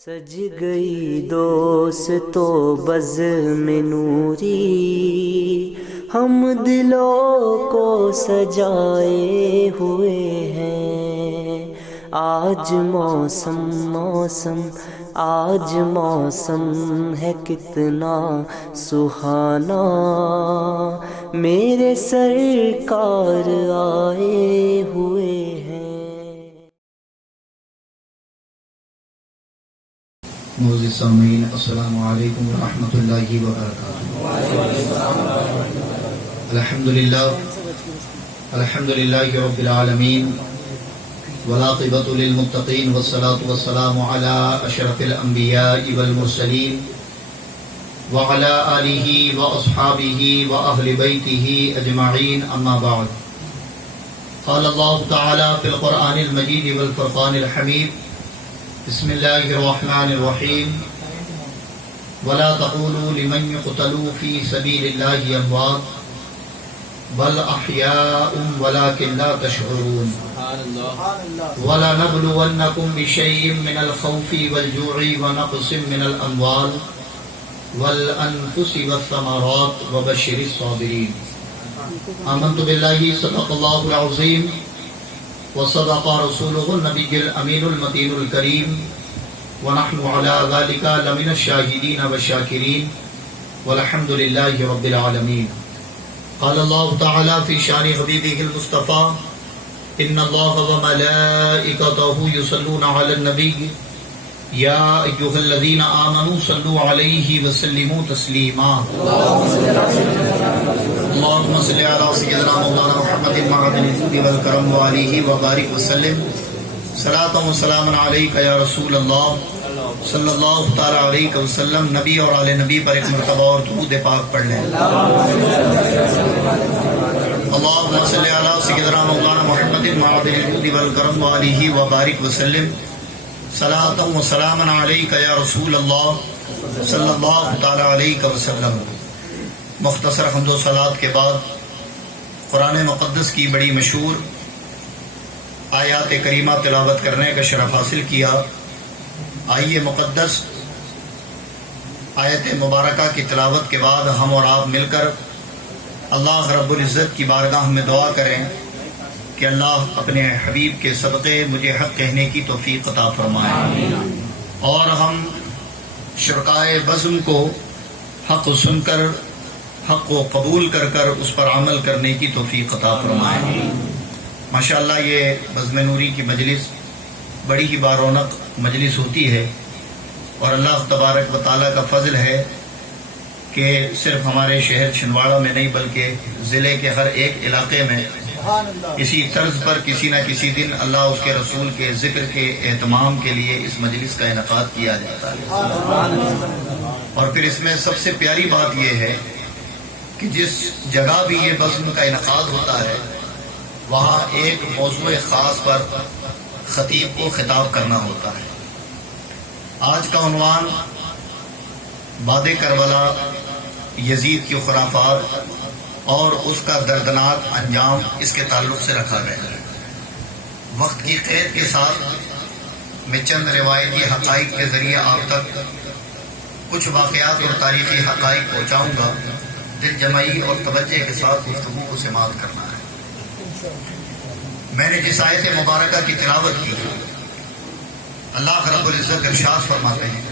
سج گئی دوستو بزم نوری، ہم دلوں کو سجائے ہوئے ہیں۔ آج موسم آج موسم ہے کتنا سہانا، میرے سرکار آئے ہوئے ہیں۔ معزز سامعین، السلام علیکم ورحمۃ اللہ وبرکاتہ۔ الحمدللہ رب العالمین، والعاقبۃ للمتقین، والصلاة والسلام علی اشرف الانبیاء والمرسلین، وعلی آلہ واصحابہ واہل بیتہ اجمعین، اما بعد۔ قال اللہ تعالی فی القرآن المجید والفرقان الحمید، بسم اللہ الرحمن الرحیم، ولا تقولوا لمن يقتل في سبيل الله اموات بل احیاء ولكن لا تشعرون، ولنبلونكم بشيء من الخوف والجوع ونقص من الاموال والانفس والثمرات وبشر الصابرين۔ آمنت بالله صدق الله العظيم وصدق رسوله النبي الأمين المتين الكريم، ونحن على ذلك لمن الشاهدين والشاكرين، والحمد لله رب العالمين۔ قال الله تعالى في شان حبيبه المصطفى، إن الله وملائكته يصلون على النبي يا أيها الذين آمنوا صلوا عليه وسلموا تسليما۔ اللهم صل على سيدنا مولانا محمد معدن الجود والكرم وآله وبارك وسلم، صلاة وسلام عليك يا رسول اللہ صلی اللہ تعالی علیہ وسلم۔ نبی اور آل نبی پر ایک مرتبہ اور درود پاک پڑھ لیں۔ اللهم صل على سيدنا مولانا محمد معدن الجود والكرم وآله وبارك وسلم، صلاة وسلام عليك يا رسول اللہ صلی اللہ تعالی علیہ وسلم۔ مختصر حمد و صلات کے بعد قرآن مقدس کی بڑی مشہور آیات کریمہ تلاوت کرنے کا شرف حاصل کیا۔ آئیے مقدس آیت مبارکہ کی تلاوت کے بعد ہم اور آپ مل کر اللہ رب العزت کی بارگاہ میں دعا کریں کہ اللہ اپنے حبیب کے صدقے مجھے حق کہنے کی توفیق عطا فرمائے، اور ہم شرکائے بزم کو حق سن کر حق کو قبول کر کر اس پر عمل کرنے کی توفیق عطا فرمائے۔ ماشاءاللہ یہ بزم نوری کی مجلس بڑی ہی بارونق مجلس ہوتی ہے، اور اللہ تبارک و تعالیٰ کا فضل ہے کہ صرف ہمارے شہر چھندواڑہ میں نہیں بلکہ ضلع کے ہر ایک علاقے میں اسی طرز پر کسی نہ کسی دن اللہ اس کے رسول کے ذکر کے اہتمام کے لیے اس مجلس کا انعقاد کیا جاتا ہے۔ اور پھر اس میں سب سے پیاری بات یہ ہے کہ جس جگہ بھی یہ بزم کا انعقاد ہوتا ہے وہاں ایک موضوع خاص پر خطیب کو خطاب کرنا ہوتا ہے۔ آج کا عنوان باد کربلا، یزید کی خرافات اور اس کا دردناک انجام، اس کے تعلق سے رکھا گیا ہے۔ وقت کی قید کے ساتھ میں چند روایتی حقائق کے ذریعے آپ تک کچھ واقعات اور تاریخی حقائق پہنچاؤں گا۔ دل جمعی اور توجہ کے ساتھ گفتگو کو سماعت کرنا ہے۔ میں نے جس آیت مبارکہ کی تلاوت کی، اللہ رب العزت ارشاد فرماتے ہیں،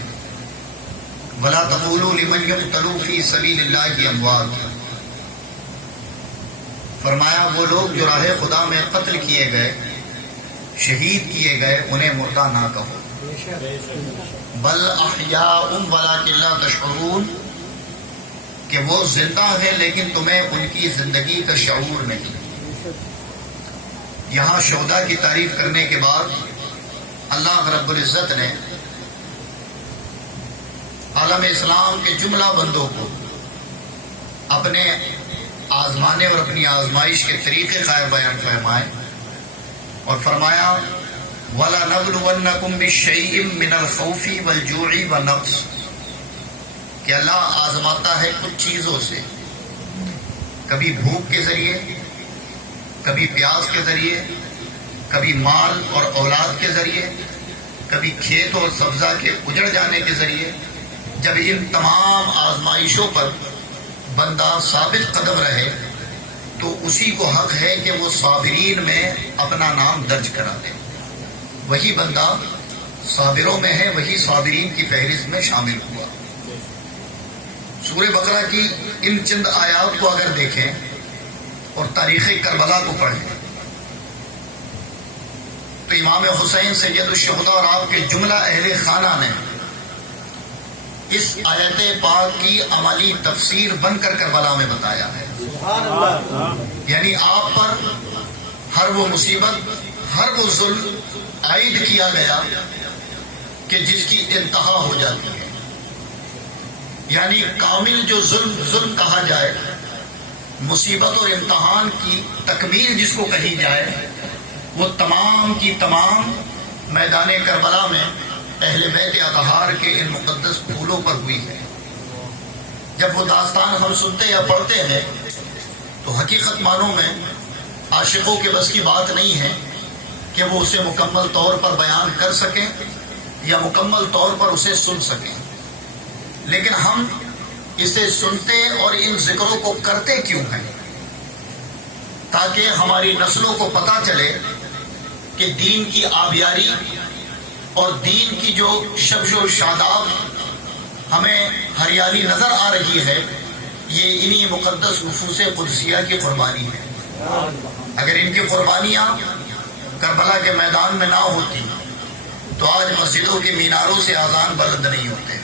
وَلَا تَقُولُوا لِمَنْ يُقْتَلُوا فِي سَبِيلِ اللَّهِ أَمْوَاتٌ۔ فرمایا وہ لوگ جو راہ خدا میں قتل کیے گئے، شہید کیے گئے، انہیں مردہ نہ کہو، بل احیاء ولکن لا تشعرون، کہ وہ زندہ ہے لیکن تمہیں ان کی زندگی کا شعور نہیں۔ یہاں شہداء کی تعریف کرنے کے بعد اللہ رب العزت نے عالم اسلام کے جملہ بندوں کو اپنے آزمانے اور اپنی آزمائش کے طریقے قائم بیان فرمائے، اور فرمایا وَلَنَبْلُوَنَّكُمْ بِشَيْءٍ مِّنَ الْخَوْفِ وَالْجُوعِ وَالنَّقْصِ، کہ اللہ آزماتا ہے کچھ چیزوں سے، کبھی بھوک کے ذریعے، کبھی پیاس کے ذریعے، کبھی مال اور اولاد کے ذریعے، کبھی کھیت اور سبزہ کے اجڑ جانے کے ذریعے. جب ان تمام آزمائشوں پر بندہ ثابت قدم رہے تو اسی کو حق ہے کہ وہ صابرین میں اپنا نام درج کرا دے. وہی بندہ صابروں میں ہے، وہی صابرین کی فہرست میں شامل ہوا. سورہ بقرہ کی ان چند آیات کو اگر دیکھیں اور تاریخ کربلا کو پڑھیں تو امام حسین سید الشہداء اور آپ کے جملہ اہل خانہ نے اس آیت پاک کی عملی تفسیر بن کر کربلا میں بتایا ہے. یعنی آپ پر ہر وہ مصیبت، ہر وہ ظلم عائد کیا گیا کہ جس کی انتہا ہو جاتی ہے. یعنی کامل جو ظلم کہا جائے، مصیبت اور امتحان کی تکمیل جس کو کہی جائے، وہ تمام کی تمام میدان کربلا میں اہل بیت اطہار کے ان مقدس پھولوں پر ہوئی ہے. جب وہ داستان ہم سنتے یا پڑھتے ہیں تو حقیقت معنوں میں عاشقوں کے بس کی بات نہیں ہے کہ وہ اسے مکمل طور پر بیان کر سکیں یا مکمل طور پر اسے سن سکیں. لیکن ہم اسے سنتے اور ان ذکروں کو کرتے کیوں ہیں؟ تاکہ ہماری نسلوں کو پتہ چلے کہ دین کی آبیاری اور دین کی جو شبش و شاداب ہمیں ہریالی نظر آ رہی ہے، یہ انہی مقدس نفوس قدسیہ کی قربانی ہے. اگر ان کی قربانیاں کربلا کے میدان میں نہ ہوتی تو آج مسجدوں کے میناروں سے اذان بلند نہیں ہوتے.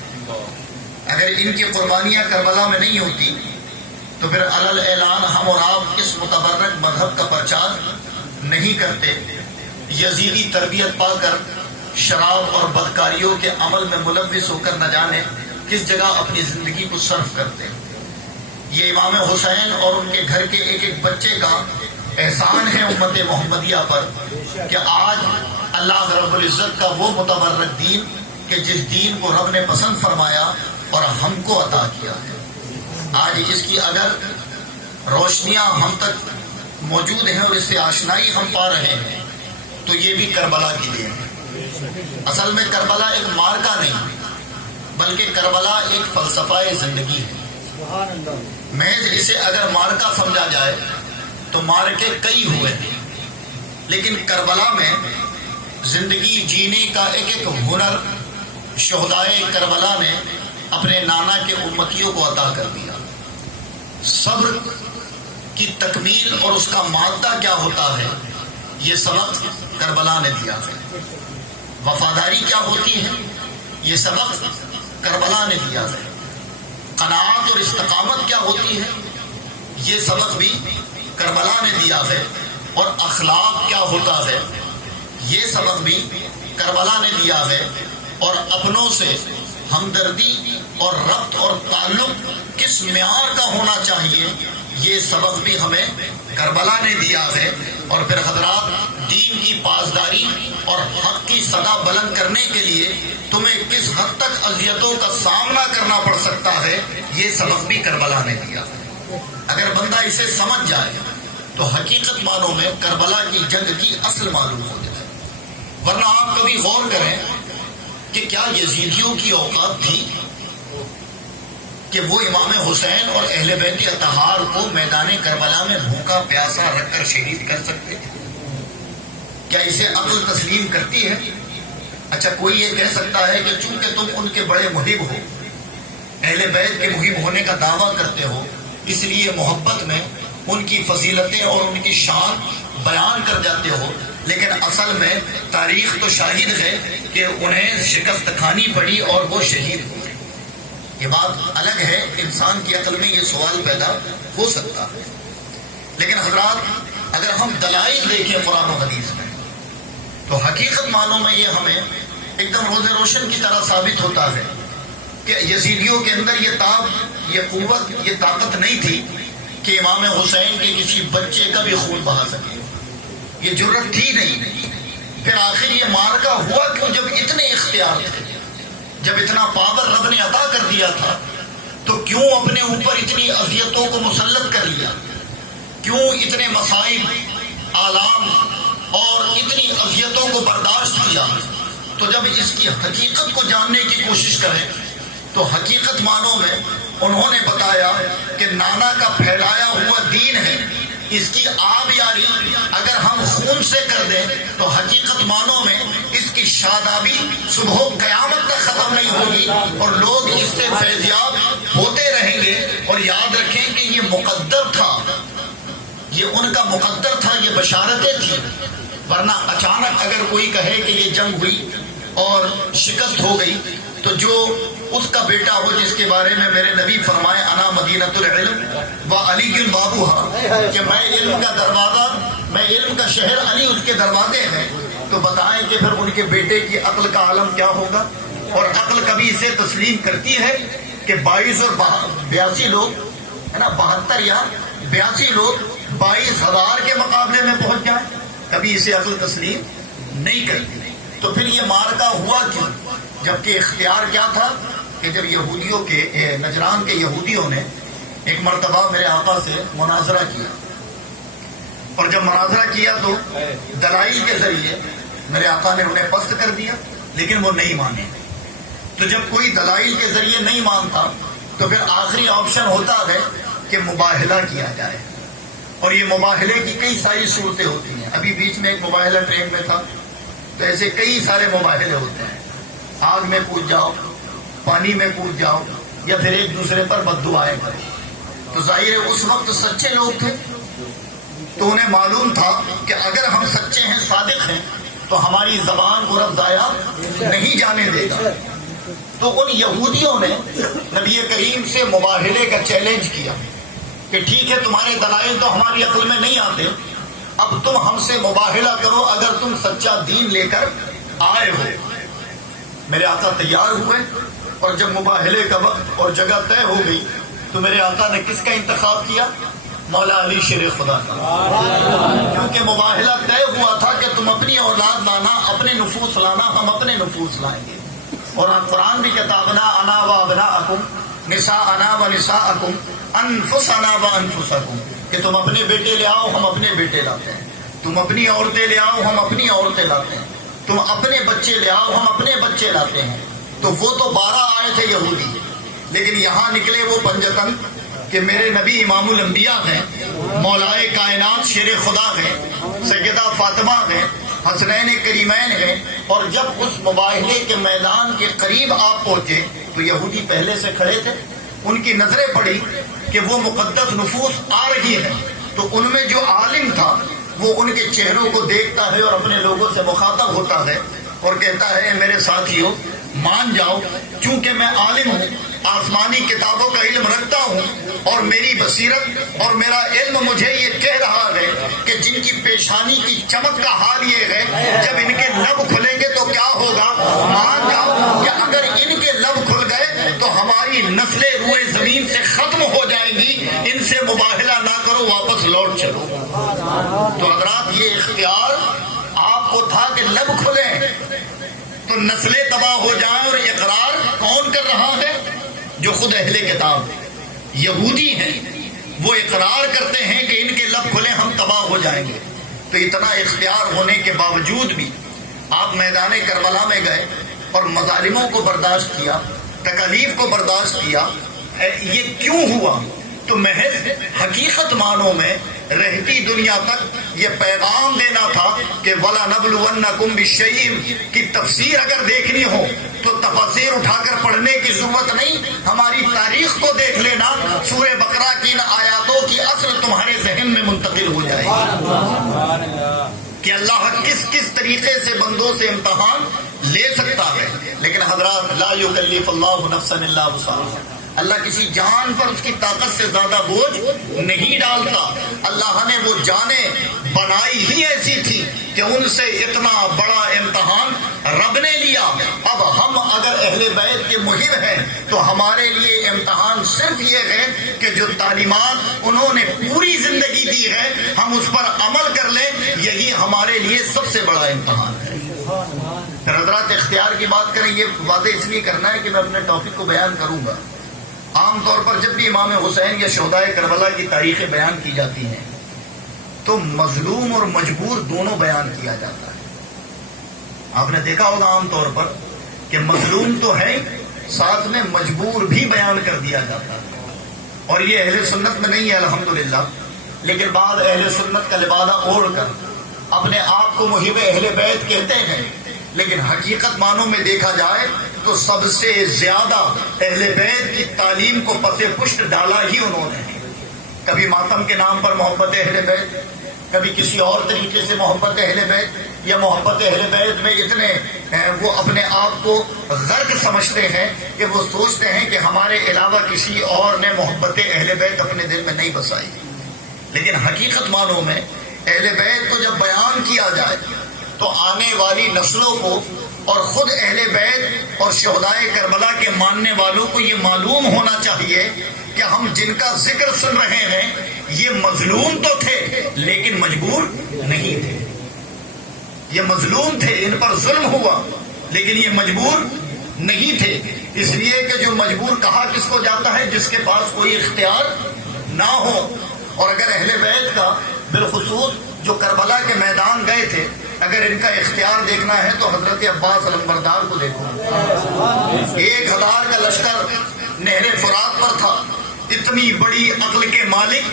اگر ان کی قربانیاں کربلا میں نہیں ہوتی تو پھر علل اعلان ہم اور آپ اس متبرک مذہب کا پرچار نہیں کرتے، یزیدی تربیت پا کر شراب اور بدکاریوں کے عمل میں ملوث ہو کر نہ جانے کس جگہ اپنی زندگی کو صرف کرتے. یہ امام حسین اور ان کے گھر کے ایک ایک بچے کا احسان ہے امت محمدیہ پر کہ آج اللہ رب العزت کا وہ متبرک دین کہ جس دین کو رب نے پسند فرمایا اور ہم کو عطا کیا ہے، آج اس کی اگر روشنیاں ہم تک موجود ہیں اور اس سے آشنائی ہم پا رہے ہیں تو یہ بھی کربلا کی دین ہے. اصل میں کربلا ایک مارکا نہیں بلکہ کربلا ایک فلسفہ زندگی ہے. محض اسے اگر مارکا سمجھا جائے تو مارکے کئی ہوئے ہیں، لیکن کربلا میں زندگی جینے کا ایک ایک ہنر شہدائے کربلا نے اپنے نانا کے امتیوں کو عطا کر دیا. صبر کی تکمیل اور اس کا مادہ کیا ہوتا ہے یہ سبق کربلا نے دیا ہے. وفاداری کیا ہوتی ہے یہ سبق کربلا نے دیا ہے. قناعت اور استقامت کیا ہوتی ہے یہ سبق بھی کربلا نے دیا ہے. اور اخلاق کیا ہوتا ہے یہ سبق بھی کربلا نے دیا ہے. اور اپنوں سے ہمدردی اور ربط اور تعلق کس معیار کا ہونا چاہیے یہ سبق بھی ہمیں کربلا نے دیا ہے. اور پھر حضرات، دین کی پاسداری اور حق کی صدا بلند کرنے کے لیے تمہیں کس حد تک اذیتوں کا سامنا کرنا پڑ سکتا ہے یہ سبق بھی کربلا نے دیا. اگر بندہ اسے سمجھ جائے تو حقیقت معنوں میں کربلا کی جنگ کی اصل معلوم ہو جائے. ورنہ آپ کبھی غور کریں کہ کیا یزیدیوں کی اوقات تھی کہ وہ امام حسین اور اہل بیت اطہار کو میدان کربلا میں بھوکا پیاسا رکھ کر شہید کر سکتے؟ کیا اسے عقل تسلیم کرتی ہے؟ اچھا، کوئی یہ کہہ سکتا ہے کہ چونکہ تم ان کے بڑے محب ہو، اہل بیت کے محب ہونے کا دعویٰ کرتے ہو، اس لیے محبت میں ان کی فضیلتیں اور ان کی شان بیان کر جاتے ہو، لیکن اصل میں تاریخ تو شاہد ہے کہ انہیں شکست کھانی پڑی اور وہ شہید ہوئے. یہ بات الگ ہے، انسان کی عقل میں یہ سوال پیدا ہو سکتا ہے. لیکن حضرات، اگر ہم دلائل دیکھیں قرآن و حدیث میں تو حقیقت معنوں میں یہ ہمیں ایک دم روز روشن کی طرح ثابت ہوتا ہے کہ یزیدیوں کے اندر یہ طاقت، یہ قوت، یہ طاقت نہیں تھی کہ امام حسین کے کسی بچے کا بھی خون بہا سکے. یہ جرت تھی نہیں. پھر آخر یہ مارکا ہوا کیوں جب اتنے اختیار تھے، جب اتنا پاور رب نے عطا کر دیا تھا تو کیوں اپنے اوپر اتنی اذیتوں کو مسلط کر لیا؟ کیوں اتنے مصائب، آلام اور اتنی اذیتوں کو برداشت کیا؟ تو جب اس کی حقیقت کو جاننے کی کوشش کریں تو حقیقت معنوں میں انہوں نے بتایا کہ نانا کا پھیلایا ہوا دین ہے، اس کی آبیاری اگر ہم خون سے کر دیں تو حقیقت معنوں میں اس کی شادابی صبح قیامت تک ختم نہیں ہوگی اور لوگ اس سے فیضیاب ہوتے رہیں گے۔ اور یاد رکھیں کہ یہ مقدر تھا، یہ ان کا مقدر تھا، یہ بشارتیں تھیں، ورنہ اچانک اگر کوئی کہے کہ یہ جنگ ہوئی اور شکست ہو گئی تو جو اس کا بیٹا ہو جس کے بارے میں میرے نبی فرمائے انا مدینۃ العلم و علی بابوہا، کہ میں علم کا دروازہ، میں علم کا شہر، علی اس کے دروازے ہیں، تو بتائیں کہ پھر ان کے بیٹے کی عقل کا عالم کیا ہوگا۔ اور عقل کبھی اسے تسلیم کرتی ہے کہ 22 اور 82 لوگ ہے نا، 72 یا 82 لوگ 22,000 کے مقابلے میں پہنچ جائیں، کبھی اسے عقل تسلیم نہیں کرتی۔ تو پھر یہ مارکا ہوا کیوں؟ جبکہ اختیار کیا تھا کہ جب یہودیوں کے نجران کے یہودیوں نے ایک مرتبہ میرے آقا سے مناظرہ کیا، اور جب مناظرہ کیا تو دلائل کے ذریعے میرے آقا نے انہیں پست کر دیا، لیکن وہ نہیں مانے۔ تو جب کوئی دلائل کے ذریعے نہیں مانتا تو پھر آخری آپشن ہوتا ہے کہ مباہلہ کیا جائے، اور یہ مباہلے کی کئی ساری صورتیں ہوتی ہیں۔ ابھی بیچ میں ایک مباہلہ ٹرین میں تھا، تو ایسے کئی سارے مباہلے ہوتے ہیں، آگ میں کود جاؤ، پانی میں کود جاؤ، یا پھر ایک دوسرے پر بد دعائیں کرو۔ تو ظاہر ہے اس وقت سچے لوگ تھے، تو انہیں معلوم تھا کہ اگر ہم سچے ہیں، صادق ہیں، تو ہماری زبان کو رب ضائع نہیں جانے دے گا۔ تو ان یہودیوں نے نبی کریم سے مباہلے کا چیلنج کیا کہ ٹھیک ہے، تمہارے دلائل تو ہماری عقل میں نہیں آتے، اب تم ہم سے مباہلہ کرو اگر تم سچا دین لے کر آئے ہو۔ میرے آقا تیار ہوئے، اور جب مباہلے کا وقت اور جگہ طے ہو گئی تو میرے آقا نے کس کا انتخاب کیا؟ مولا علی شیر خدا کا، کیونکہ مباہلہ طے ہوا تھا کہ تم اپنی اولاد لانا، اپنے نفوس لانا، ہم اپنے نفوس لائیں گے۔ اور قرآن بھی کتابنا انا و ابناءکم نساءنا و نساءکم انفسنا و انفسکم، کہ تم اپنے بیٹے لے آؤ، ہم اپنے بیٹے لاتے ہیں، تم اپنی عورتیں لے آؤ، ہم اپنی عورتیں لاتے ہیں، تم اپنے بچے لے آؤ، ہم اپنے بچے لاتے ہیں۔ تو وہ تو 12 آئے تھے یہودی، لیکن یہاں نکلے وہ پنجتن کہ میرے نبی امام الانبیاء ہیں، مولائے کائنات شیر خدا ہیں، سیدہ فاطمہ ہیں، حسنین کریمین ہیں۔ اور جب اس مباہلے کے میدان کے قریب آپ پہنچے تو یہودی پہلے سے کھڑے تھے، ان کی نظریں پڑی کہ وہ مقدس نفوس آ رہی ہے، تو ان میں جو عالم تھا وہ ان کے چہروں کو دیکھتا ہے اور اپنے لوگوں سے مخاطب ہوتا ہے اور کہتا ہے میرے ساتھیوں مان جاؤ، چونکہ میں عالم ہوں، آسمانی کتابوں کا علم رکھتا ہوں، اور میری بصیرت اور میرا علم مجھے یہ کہہ رہا ہے کہ جن کی پیشانی کی چمک کا حال یہ ہے، جب ان کے لب کھلیں گے تو کیا ہوگا؟ مان جاؤ کہ اگر ان کے لب کھل گئے تو ہماری نسلیں روئے زمین سے ختم ہو جائیں گی، ان سے مباہلہ نہ کرو، واپس لوٹ چلو۔ تو حضرات یہ اختیار آپ کو تھا کہ لب کھلیں تو نسلیں تباہ ہو جائیں، اور اقرار کون کر رہا ہے؟ جو خود اہل کتاب یہودی ہیں، وہ اقرار کرتے ہیں کہ ان کے لب کھلے ہم تباہ ہو جائیں گے۔ تو اتنا اختیار ہونے کے باوجود بھی آپ میدان کربلا میں گئے اور مظالموں کو برداشت کیا، تکالیف کو برداشت کیا۔ یہ کیوں ہوا؟ تو محض حقیقت معنوں میں رہتی دنیا تک یہ پیغام دینا تھا کہ وَلَنَبْلُوَنَّكُمْ بِالشَّيْءٍ کی تفسیر اگر دیکھنی ہو تو تفاسیر اٹھا کر پڑھنے کی ضرورت نہیں، ہماری تاریخ کو دیکھ لینا، سورہ بقرہ کی ان آیاتوں کی اصل تمہارے ذہن میں منتقل ہو جائے گی کہ اللہ کس کس طریقے سے بندوں سے امتحان لے سکتا ہے۔ لیکن حضرات لا یکلف اللہ نفسا الا وسعها، اللہ کسی جان پر اس کی طاقت سے زیادہ بوجھ نہیں ڈالتا۔ اللہ نے وہ جانیں بنائی ہی ایسی تھی کہ ان سے اتنا بڑا امتحان رب نے لیا۔ اب ہم اگر اہل بیت کے محب ہیں تو ہمارے لیے امتحان صرف یہ ہے کہ جو تعلیمات انہوں نے پوری زندگی دی ہے ہم اس پر عمل کر لیں، یہی ہمارے لیے سب سے بڑا امتحان ہے۔ پھر حضرات اختیار کی بات کریں، یہ واضح اس لیے کرنا ہے کہ میں اپنے ٹاپک کو بیان کروں گا۔ عام طور پر جب بھی امام حسین یا شہدائے کربلا کی تاریخیں بیان کی جاتی ہیں تو مظلوم اور مجبور دونوں بیان کیا جاتا ہے۔ آپ نے دیکھا ہوگا عام طور پر کہ مظلوم تو ہے، ساتھ میں مجبور بھی بیان کر دیا جاتا ہے، اور یہ اہل سنت میں نہیں ہے الحمدللہ، لیکن بعض اہل سنت کا لبادہ اوڑھ کر اپنے آپ کو محب اہل بیت کہتے ہیں، لیکن حقیقت معنوں میں دیکھا جائے تو سب سے زیادہ اہل بیت کی تعلیم کو پس پشت ڈالا ہی انہوں نے۔ کبھی ماتم کے نام پر محبت اہل بیت، کبھی کسی اور طریقے سے محبت اہل بیت، یا محبت اہل بیت میں اتنے وہ اپنے آپ کو غرق سمجھتے ہیں کہ وہ سوچتے ہیں کہ ہمارے علاوہ کسی اور نے محبت اہل بیت اپنے دل میں نہیں بسائی۔ لیکن حقیقت معنوں میں اہل بیت کو جب بیان کیا جائے تو آنے والی نسلوں کو اور خود اہل بیت اور شہدائے کربلا کے ماننے والوں کو یہ معلوم ہونا چاہیے کہ ہم جن کا ذکر سن رہے ہیں یہ مظلوم تو تھے لیکن مجبور نہیں تھے، یہ مظلوم تھے، ان پر ظلم ہوا لیکن یہ مجبور نہیں تھے، اس لیے کہ جو مجبور کہا کس کو جاتا ہے؟ جس کے پاس کوئی اختیار نہ ہو۔ اور اگر اہل بیت کا بالخصوص جو کربلا کے میدان گئے تھے، اگر ان کا اختیار دیکھنا ہے تو حضرت عباس علمبردار کو دیکھو، 1000 کا لشکر نہر فرات پر تھا، اتنی بڑی عقل کے مالک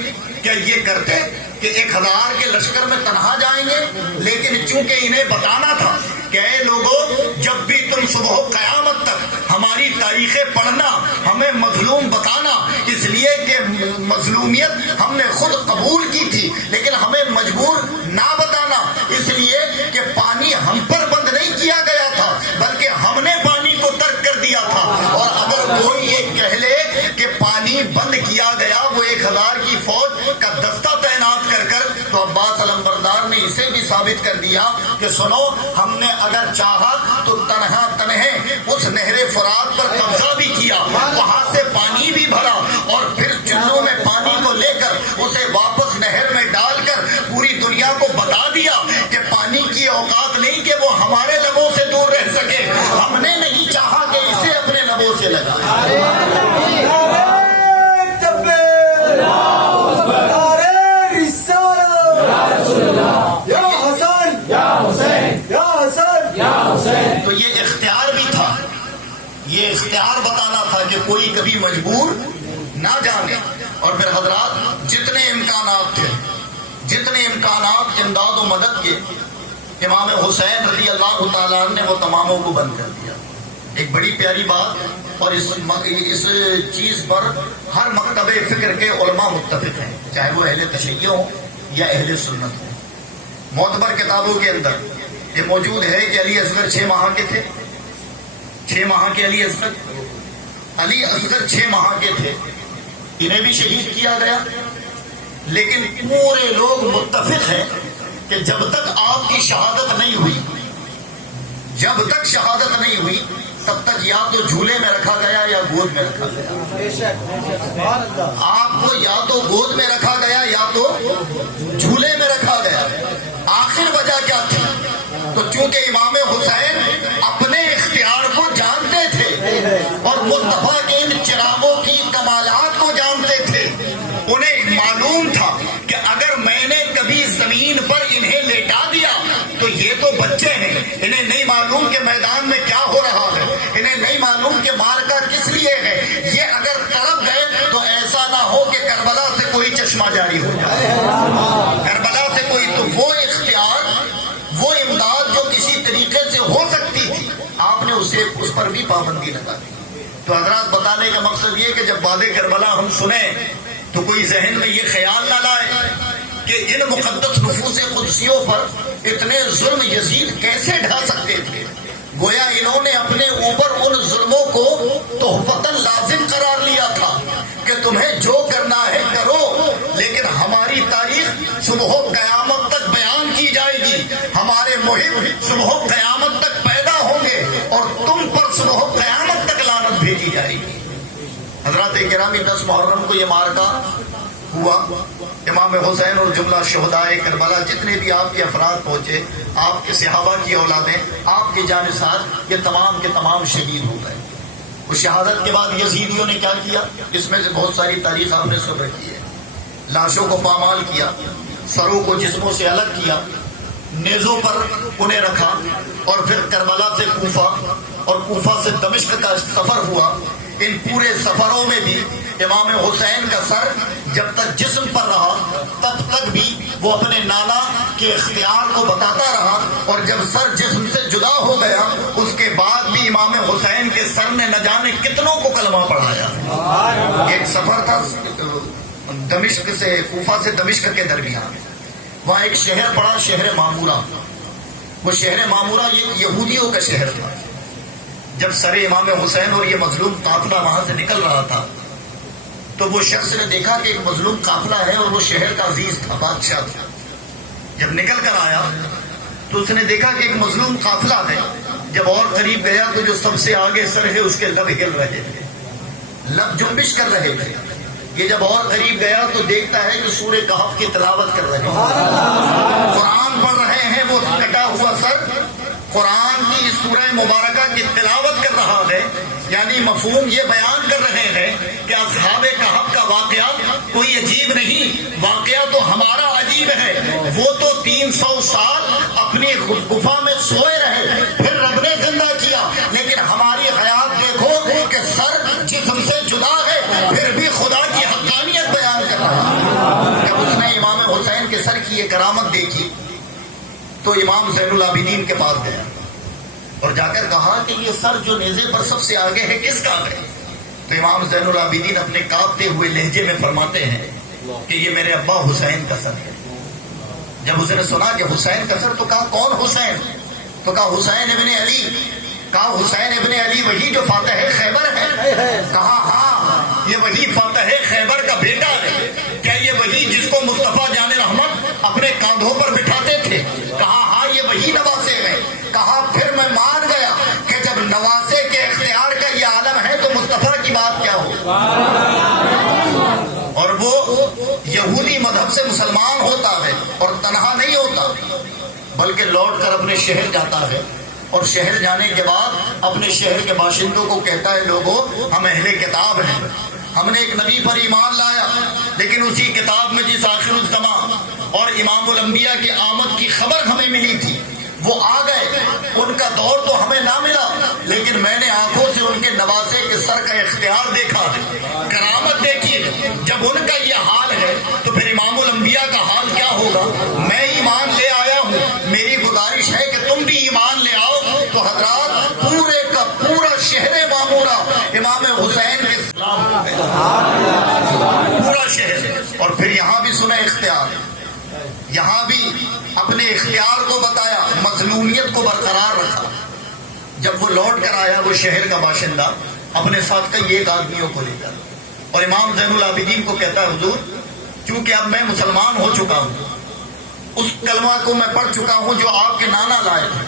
کیا یہ کرتے کہ 1000 کے لشکر میں تنہا جائیں گے؟ لیکن چونکہ انہیں بتانا تھا کہ اے لوگوں، جب بھی تم صبح قیامت تک ہماری تاریخیں پڑھنا، ہمیں مظلوم بتانا، اس لیے کہ مظلومیت ہم نے خود قبول کی تھی لیکن ہمیں مجبور نہ بتانا، اس لیے کہ پانی ہم پر بند نہیں کیا گیا تھا بلکہ ہم نے پانی کو ترک کر دیا تھا۔ اور اگر کوئی یہ کہہ لے کہ پانی بند کیا گیا، وہ 1000 کی فوج کا دستہ تعینات کر کر، تو عباس علمبردار نے اسے بھی ثابت کر دیا کہ سنو، ہم نے اگر چاہا تو تنہا تنہے اس نہر فرات پر قبضہ بھی کیا، وہاں سے پانی بھی بھرا اور پھر چلوں میں پانی کو لے کر اسے واپس نہر میں ڈال کر پوری دنیا کو بتا دیا کہ پانی کی اوقات نہیں کہ وہ ہمارے لبوں سے دور رہ سکے، ہم نے نہیں چاہا کہ اسے اپنے لبوں سے لگائے۔ تو یہ اختیار بھی تھا، یہ اختیار بتانا تھا کہ کوئی کبھی مجبور نہ جانے۔ اور پھر حضرات جتنے امکانات تھے، جتنے امکانات امداد و مدد کے، امام حسین رضی اللہ تعالیٰ عنہ نے وہ تماموں کو بند کر دیا۔ ایک بڑی پیاری بات، اور اس چیز پر ہر مکتب فکر کے علماء متفق ہیں، چاہے وہ اہل تشیع ہوں یا اہل سنت ہوں۔ معتبر کتابوں کے اندر یہ موجود ہے کہ علی اصغر 6 ماہ کے تھے، 6 ماہ کے علی اصغر 6 ماہ کے تھے، انہیں بھی شہید کیا گیا، لیکن پورے لوگ متفق ہیں کہ جب تک آپ کی شہادت نہیں ہوئی، جب تک شہادت نہیں ہوئی تب تک یا تو جھولے میں رکھا گیا یا گود میں رکھا گیا، آپ کو یا تو گود میں رکھا گیا یا تو جھولے میں رکھا گیا۔ آخر وجہ کیا تھی؟ تو چونکہ امام حسین اپنے اختیار کو جانتے تھے اور مصطفیٰ کے ان چراغوں کی کمالات کو جانتے تھے، انہیں معلوم تھا کہ اگر میں نے کبھی زمین پر انہیں لیٹا دیا تو یہ تو بچے ہیں، انہیں نہیں معلوم کہ میدان میں کیا ہو رہا ہے، انہیں نہیں معلوم کہ معرکہ کس لیے ہے، یہ اگر تڑپ گئے تو ایسا نہ ہو کہ کربلا سے کوئی چشمہ جاری ہو جائے، کربلا سے کوئی۔ تو وہ اختیار، وہ امداد جو کسی طریقے سے ہو سکتی تھی، آپ نے اس پر بھی پابندی لگا دی۔ تو حضرات بتانے کا مقصد یہ کہ جب باد کربلا ہم سنیں تو کوئی ذہن میں یہ خیال نہ لائے کہ ان مقدس نفوس قدسیوں پر اتنے ظلم یزید کیسے ڈھا سکتے تھے۔ گویا انہوں نے اپنے اوپر ان ظلموں کو تحفتاً لازم قرار لیا تھا کہ تمہیں جو کرنا ہے کرو، لیکن ہماری تاریخ صبح قیامت تک بیان کی جائے گی، ہمارے محب صبح قیامت تک پیدا ہوں گے اور تم پر صبح قیامت تک لعنت بھیجی جائے گی۔ حضرات گرامی، 10 محرم کو یہ معرکہ ہوا، امام حسین اور جملہ شہدائے کربلا جتنے بھی آپ کے افراد پہنچے، آپ کے صحابہ کی اولادیں، آپ کے جانثار، یہ تمام کے تمام شہید ہو گئے۔ اس شہادت کے بعد یزیدیوں نے کیا کیا؟ اس میں سے بہت ساری تاریخ آپ نے سن رکھی ہے۔ لاشوں کو پامال کیا، سروں کو جسموں سے الگ کیا، نیزوں پر انہیں رکھا اور پھر کربلا سے کوفہ اور کوفہ سے دمشق کا سفر ہوا. ان پورے سفروں میں بھی امام حسین کا سر جب تک جسم پر رہا تب تک بھی وہ اپنے نانا کے اختیار کو بتاتا رہا, اور جب سر جسم سے جدا ہو گیا اس کے بعد بھی امام حسین کے سر نے نہ جانے کتنوں کو کلمہ پڑھایا. ایک سفر تھا دمشق سے کوفہ سے دمشق کے درمیان, وہاں ایک شہر پڑا, شہر مامورہ. وہ شہر مامورہ یہ یہودیوں کا شہر تھا. جب سر امام حسین اور یہ مظلوم قافلہ وہاں سے نکل رہا تھا تو وہ شخص نے دیکھا کہ ایک مظلوم قافلہ ہے اور وہ شہر کا عزیز تھا, بادشاہ تھا. جب نکل کر آیا تو اس نے دیکھا کہ ایک مظلوم قافلہ ہے. جب اور قریب گیا تو جو سب سے آگے سر ہے اس کے لب ہل رہے تھے, لب جنبش کر رہے تھے. یہ جب اور قریب گیا تو دیکھتا ہے کہ سورہ کہف کی تلاوت کر رہے ہیں, قرآن پڑھ رہے ہیں. وہ کٹا ہوا سر قرآن کی سورہ مبارکہ کی تلاوت کر رہا ہے. یعنی مفہوم یہ بیان کر رہے ہیں کہ اصحاب کہف کا واقعہ کوئی عجیب نہیں, واقعہ تو ہمارا عجیب ہے. وہ تو 300 سال اپنی گفا میں سوئے رہے, پھر رب نے زندہ کیا, لیکن ہماری حیات دیکھو کہ سر جسم سے جدا ہے پھر بھی خدا کی حقانیت بیان کر رہا ہے. جب اس نے امام حسین کے سر کی یہ کرامت دیکھی تو امام زین العابدین کے پاس گیا اور جا کر کہا کہ یہ سر جو نیزے پر سب سے آگے ہے کس کا ہے؟ تو امام زین العابدین اپنے کانپتے ہوئے لہجے میں فرماتے ہیں کہ یہ میرے ابا حسین کا سر ہے. جب اس نے سنا کہ حسین کا سر تو کہا کون حسین؟ تو کہا حسین ابن علی. کہا حسین ابن علی وہی جو فاتح خیبر ہے؟ کہا ہاں یہ وہی فاتح خیبر کا بیٹا ہے. کیا یہ وہی جس کو مصطفیٰ جان رحمت اپنے کاندھوں پر بٹھاتے تھے؟ کہا ہاں یہ وہی نواسے ہیں. کہا پھر میں مان گیا کہ جب نواسے کے اختیار کا یہ عالم ہے تو مصطفیٰ کی بات کیا ہو. اور وہ یہودی مذہب سے مسلمان ہوتا ہے اور تنہا نہیں ہوتا بلکہ لوٹ کر اپنے شہر جاتا ہے, اور شہر جانے کے بعد اپنے شہر کے باشندوں کو کہتا ہے لوگوں ہم اہل کتاب ہیں, ہم نے ایک نبی پر ایمان لایا لیکن اسی کتاب میں جس آخر الزمان اور امام الانبیاء کی آمد کی خبر ہمیں ملی تھی وہ آ گئے. ان کا دور تو ہمیں نہ ملا لیکن میں نے آنکھوں سے ان کے نواسے کے سر کا اختیار دیکھا ہے, کرامت دیکھی ہے. جب ان کا یہ حال ہے تو پھر امام الانبیاء کا حال کیا ہوگا. میں ایمان لے آیا ہوں, میری گزارش ہے کہ تم بھی ایمان لے آؤ. تو حضرات پورے کا پورا شہر مامورہ امام حسین کے سلام پورا شہر. اور پھر یہاں بھی سنا اختیار, یہاں بھی اپنے اختیار کو بتایا, مظلومیت کو برقرار رکھا. جب وہ لوٹ کر آیا وہ شہر کا باشندہ اپنے ساتھ کئی ایک آدمیوں کو لے کر, اور امام زین العابدین کو کہتا ہے حضور چونکہ اب میں مسلمان ہو چکا ہوں, اس کلمہ کو میں پڑھ چکا ہوں جو آپ کے نانا لائے تھے,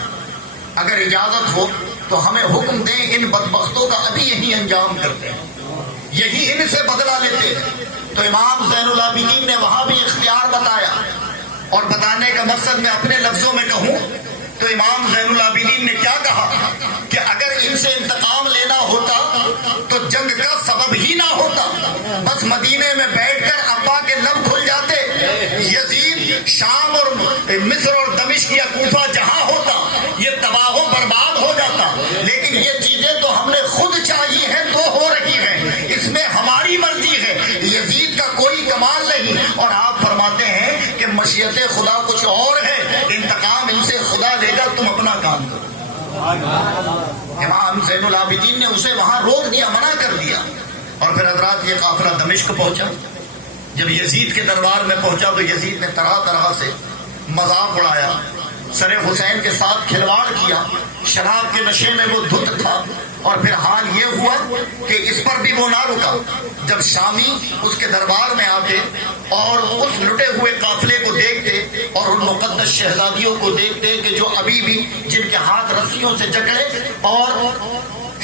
اگر اجازت ہو تو ہمیں حکم دیں ان بدبختوں کا ابھی یہی انجام کرتے ہیں, یہی ان سے بدلہ لیتے ہیں. تو امام زین العابدین نے وہاں بھی اختیار بتایا, اور بتانے کا مقصد میں اپنے لفظوں میں کہوں تو امام زین العابدین نے کیا کہا کہ اگر ان سے انتقام لینا ہوتا تو جنگ کا سبب ہی نہ ہوتا, بس مدینے میں بیٹھ کر ابا کے لب کھل جاتے. یزید شام اور مصر اور دمشق یا کوفہ جہاں ہوتا یہ تباہ و برباد ہو جاتا, لیکن یہ چیزیں تو ہم نے خود چاہی ہیں تو ہو رہی ہیں, اس میں ہماری مرضی ہے, یزید کا کوئی کمال نہیں. اور آپ فرماتے ہیں کہ مشیت خدا کچھ اور ہے, انتقام ان سے خدا لے گا, تم اپنا کام کرو. امام زین العابدین نے اسے وہاں روک دیا, منع کر دیا. اور پھر حضرات یہ قافلہ دمشق پہنچا. جب یزید کے دربار میں پہنچا تو یزید نے طرح طرح سے مذاق اڑایا, سر حسین کے ساتھ کھلواڑ کیا, شراب کے نشے میں وہ دھت تھا. اور پھر حال یہ ہوا کہ اس پر بھی وہ نہ رکا. جب شامی اس کے دربار میں آتے اور اس لٹے ہوئے قافلے کو دیکھتے اور ان مقدس شہزادیوں کو دیکھتے کہ جو ابھی بھی جن کے ہاتھ رسیوں سے جکڑے اور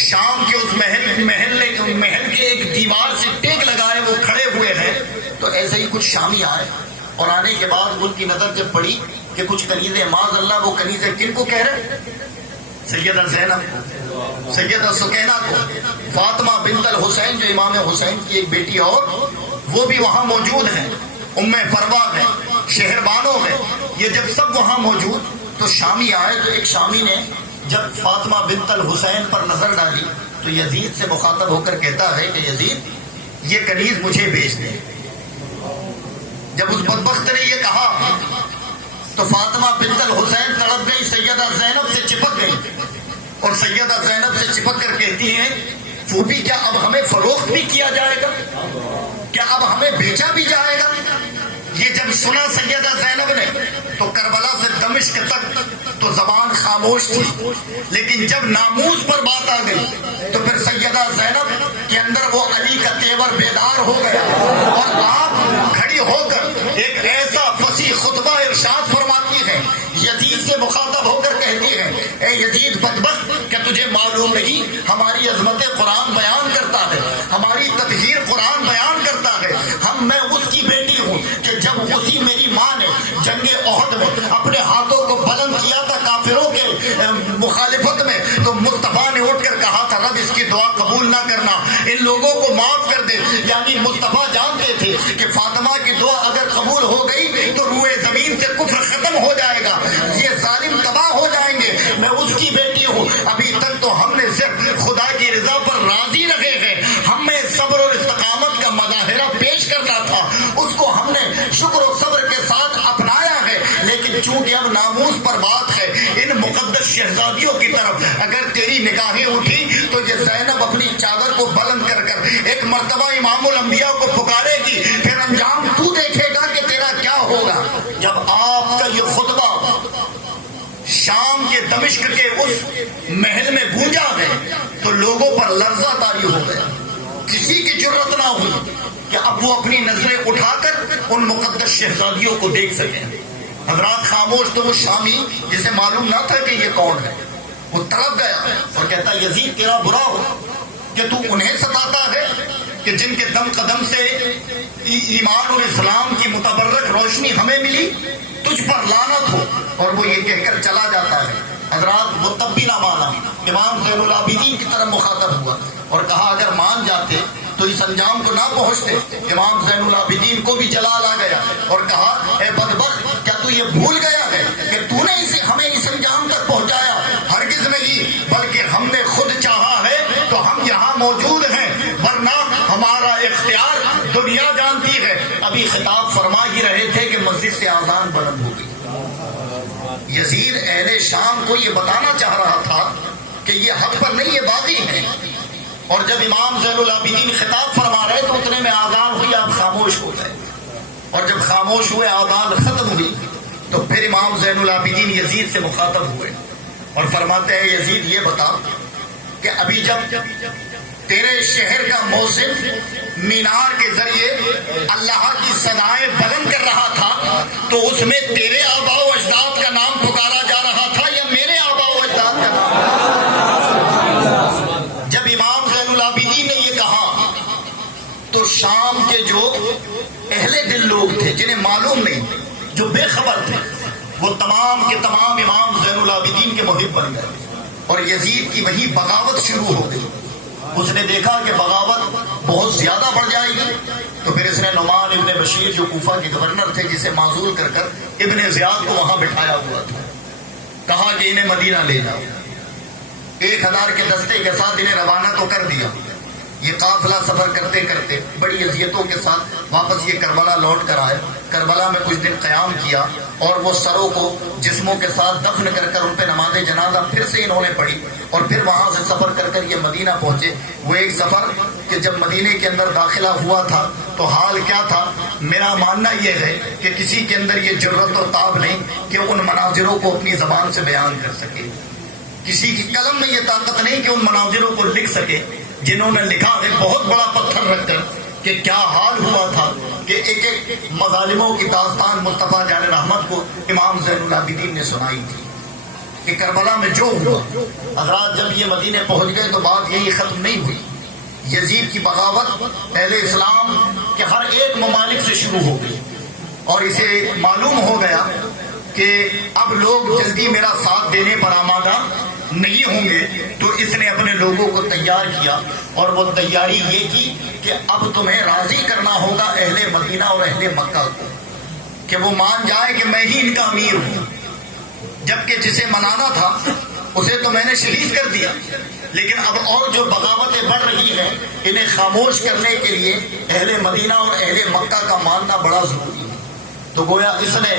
شام کے اس محل کے ایک دیوار سے ٹیک لگائے وہ کھڑے ہوئے ہیں, تو ایسے ہی کچھ شامی آئے. اور آنے کے بعد ان کی نظر جب پڑی کہ کچھ کنیزیں, معاذ اللہ وہ کنیزیں کن کو کہہ رہے, سیدہ زینب کو, سیدہ سکینہ کو, فاطمہ بنت الحسین جو امام حسین کی ایک بیٹی اور وہ بھی وہاں موجود ہیں. فروا ہے، شہربانوں ہے، یہ جب سب وہاں موجود تو شامی آئے، تو ایک شامی نے جب فاطمہ بنت الحسین پر نظر ڈالی تو یزید سے مخاطب ہو کر کہتا ہے کہ یزید یہ کنیز مجھے بیچ دے۔ جب اس بدبخت نے یہ کہا تو فاطمہ بنت الحسین تڑپ گئی، سیدہ زینب سے چپک گئی، اور سیدہ زینب سے چپک کر کہتی ہیں پھوپھی کیا اب ہمیں فروخت بھی کیا جائے گا؟ کیا اب ہمیں بیچا بھی جائے گا؟ یہ جب سنا سیدہ زینب نے تو کربلا سے دمشق تک تو زبان خاموش تھی، لیکن جب ناموس پر بات آ گئی تو پھر سیدہ زینب کے اندر وہ علی کا تیور بیدار ہو گیا، اور آپ کھڑی ہو کر ایک ایسا فصیح خطبہ ارشاد فرماتی ہے، یزید سے مخاطب ہو کر کہتی ہے اے یزید بدبخت، کیا تجھے معلوم نہیں ہماری عظمت قرآن بیان کرتا ہے، ہماری تطہیر قرآن بیان کرتا ہے، میں اس کی بیٹی ہوں کہ جب اسی میری ماں نے جنگ احد میں اپنے ہاتھوں کو بلند کیا تھا کافروں کے مخالفت میں، تو مصطفیٰ نے اٹھ کر کہا تھا رب اس کی دعا قبول نہ کرنا، ان لوگوں کو معاف کر دے۔ یعنی مصطفیٰ جانتے تھے کہ فاطمہ کی دعا اگر قبول ہو گئی تو روئے زمین سے کفر ختم ہو جائے گا، یہ ظالم تباہ ہو جائیں گے، میں اس کی بیٹی ہوں۔ ابھی تک تو ہم نے صرف خدا کی رضا پر راضی رہے ہیں، ہم میں صبر اور استقامت کا مظاہرہ پیش کرنا تھا، اس کو ہم نے شکر و صبر کے ساتھ اپنایا ہے، لیکن چونکہ اب ناموس پر بات ہے، ان مقدس شہزادیوں کی طرف اگر تیری نگاہیں اٹھی تو یہ زینب اپنی چادر کو بلند کر کر ایک مرتبہ امام الانبیاء کو پکارے گی، پھر انجام تو دیکھے گا کہ تیرا کیا ہوگا۔ جب آپ کا یہ خطبہ شام کے دمشق کے اس محل میں گونجا ہے تو لوگوں پر لرزہ طاری ہو گیا، کسی کی جرت نہ ہوئی کہ اب وہ اپنی نظریں اٹھا کر ان مقدس شہزادیوں کو دیکھ سکیں۔ حضرات خاموش تو وہ شامی جسے معلوم نہ تھا کہ یہ کون ہے، وہ تڑپ گیا اور کہتا یزید تیرا برا ہو کہ تو انہیں ستاتا ہے کہ جن کے دم قدم سے ایمان اور اسلام کی متبرک روشنی ہمیں ملی، تجھ پر لعنت ہو، اور وہ یہ کہہ کر چلا جاتا ہے۔ حضرات وہ تب بھی نہ مانا، امام زین العابدین کی طرف مخاطب ہوا اور کہا اگر مان جاتے تو اس انجام کو نہ پہنچتے۔ امام زین العابدین کو بھی جلال آ گیا اور کہا اے بدبخت، کیا تو یہ بھول گیا ہے کہ تو نے ہمیں اس انجام تک پہنچایا؟ ہرگز نہیں، بلکہ ہم نے خود چاہا ہے تو ہم یہاں موجود ہیں، ورنہ ہمارا اختیار دنیا جانتی ہے۔ ابھی خطاب فرما ہی رہے تھے کہ مسجد سے آذان بلند ہو گئی۔ یزید اہل شام کو یہ بتانا چاہ رہا تھا کہ یہ حق پر نہیں، یہ باغی ہیں، اور جب امام زین العابدین خطاب فرما رہے تو اتنے میں آذان ہوئی، آپ خاموش ہو گئے، اور جب خاموش ہوئے آذان ختم ہوئی تو پھر امام زین العابدین یزید سے مخاطب ہوئے اور فرماتے ہیں یزید یہ بتا کہ ابھی جب تیرے شہر کا موسم مینار کے ذریعے اللہ کی صدائیں بلند کر رہا تھا تو اس میں تیرے آباء و اجداد کا نام پکارا جا رہا تھا یا میرے آباء و اجداد کا نام؟ جب امام زین العابدین نے یہ کہا تو شام کے جو اہل دل لوگ تھے جنہیں معلوم نہیں، جو بے خبر تھے، وہ تمام کے تمام امام زین العابدین کے محب بن گئے، اور یزید کی وہی بغاوت شروع ہو گئی۔ اس نے دیکھا کہ بغاوت بہت زیادہ بڑھ جائے گی تو پھر اس نے نعمان ابن بشیر جو کوفہ کے گورنر تھے جسے معزول کر کر ابن زیاد کو وہاں بٹھایا ہوا تھا، کہا کہ انہیں مدینہ لے جاؤ۔ 1000 کے دستے کے ساتھ انہیں روانہ تو کر دیا۔ یہ قافلہ سفر کرتے کرتے بڑی اذیتوں کے ساتھ واپس یہ کربلا لوٹ کر آئے۔ کربلا میں کچھ دن قیام کیا اور وہ سروں کو جسموں کے ساتھ دفن کر کر ان پہ نماز جنازہ پھر سے انہوں نے پڑھی، اور پھر وہاں سے سفر کر کر یہ مدینہ پہنچے۔ وہ ایک سفر کہ جب مدینے کے اندر داخلہ ہوا تھا تو حال کیا تھا؟ میرا ماننا یہ ہے کہ کسی کے اندر یہ جرت اور تاب نہیں کہ ان مناظروں کو اپنی زبان سے بیان کر سکے، کسی کی قلم میں یہ طاقت نہیں کہ ان مناظروں کو لکھ سکے جنہوں نے لکھا ہے بہت بڑا پتھر رکھ کر کہ کیا حال ہوا تھا کہ ایک ایک مظالموں کی داستان مصطفیٰ جان رحمت کو امام زین العابدین نے سنائی تھی کہ کربلا میں جو ہوا۔ حضرات جب یہ مدینے پہنچ گئے تو بات یہی ختم نہیں ہوئی، یزید کی بغاوت اہل اسلام کے ہر ایک ممالک سے شروع ہو گئی، اور اسے معلوم ہو گیا کہ اب لوگ جلدی میرا ساتھ دینے پر آمادہ نہیں ہوں گے، تو اس نے اپنے لوگوں کو تیار کیا، اور وہ تیاری یہ کی کہ اب تمہیں راضی کرنا ہوگا اہل مدینہ اور اہل مکہ کو، کہ وہ مان جائے کہ میں ہی ان کا امیر ہوں، جبکہ جسے منانا تھا اسے تو میں نے شہید کر دیا، لیکن اب اور جو بغاوتیں بڑھ رہی ہیں انہیں خاموش کرنے کے لیے اہل مدینہ اور اہل مکہ کا ماننا بڑا ضروری ہے۔ تو گویا اس نے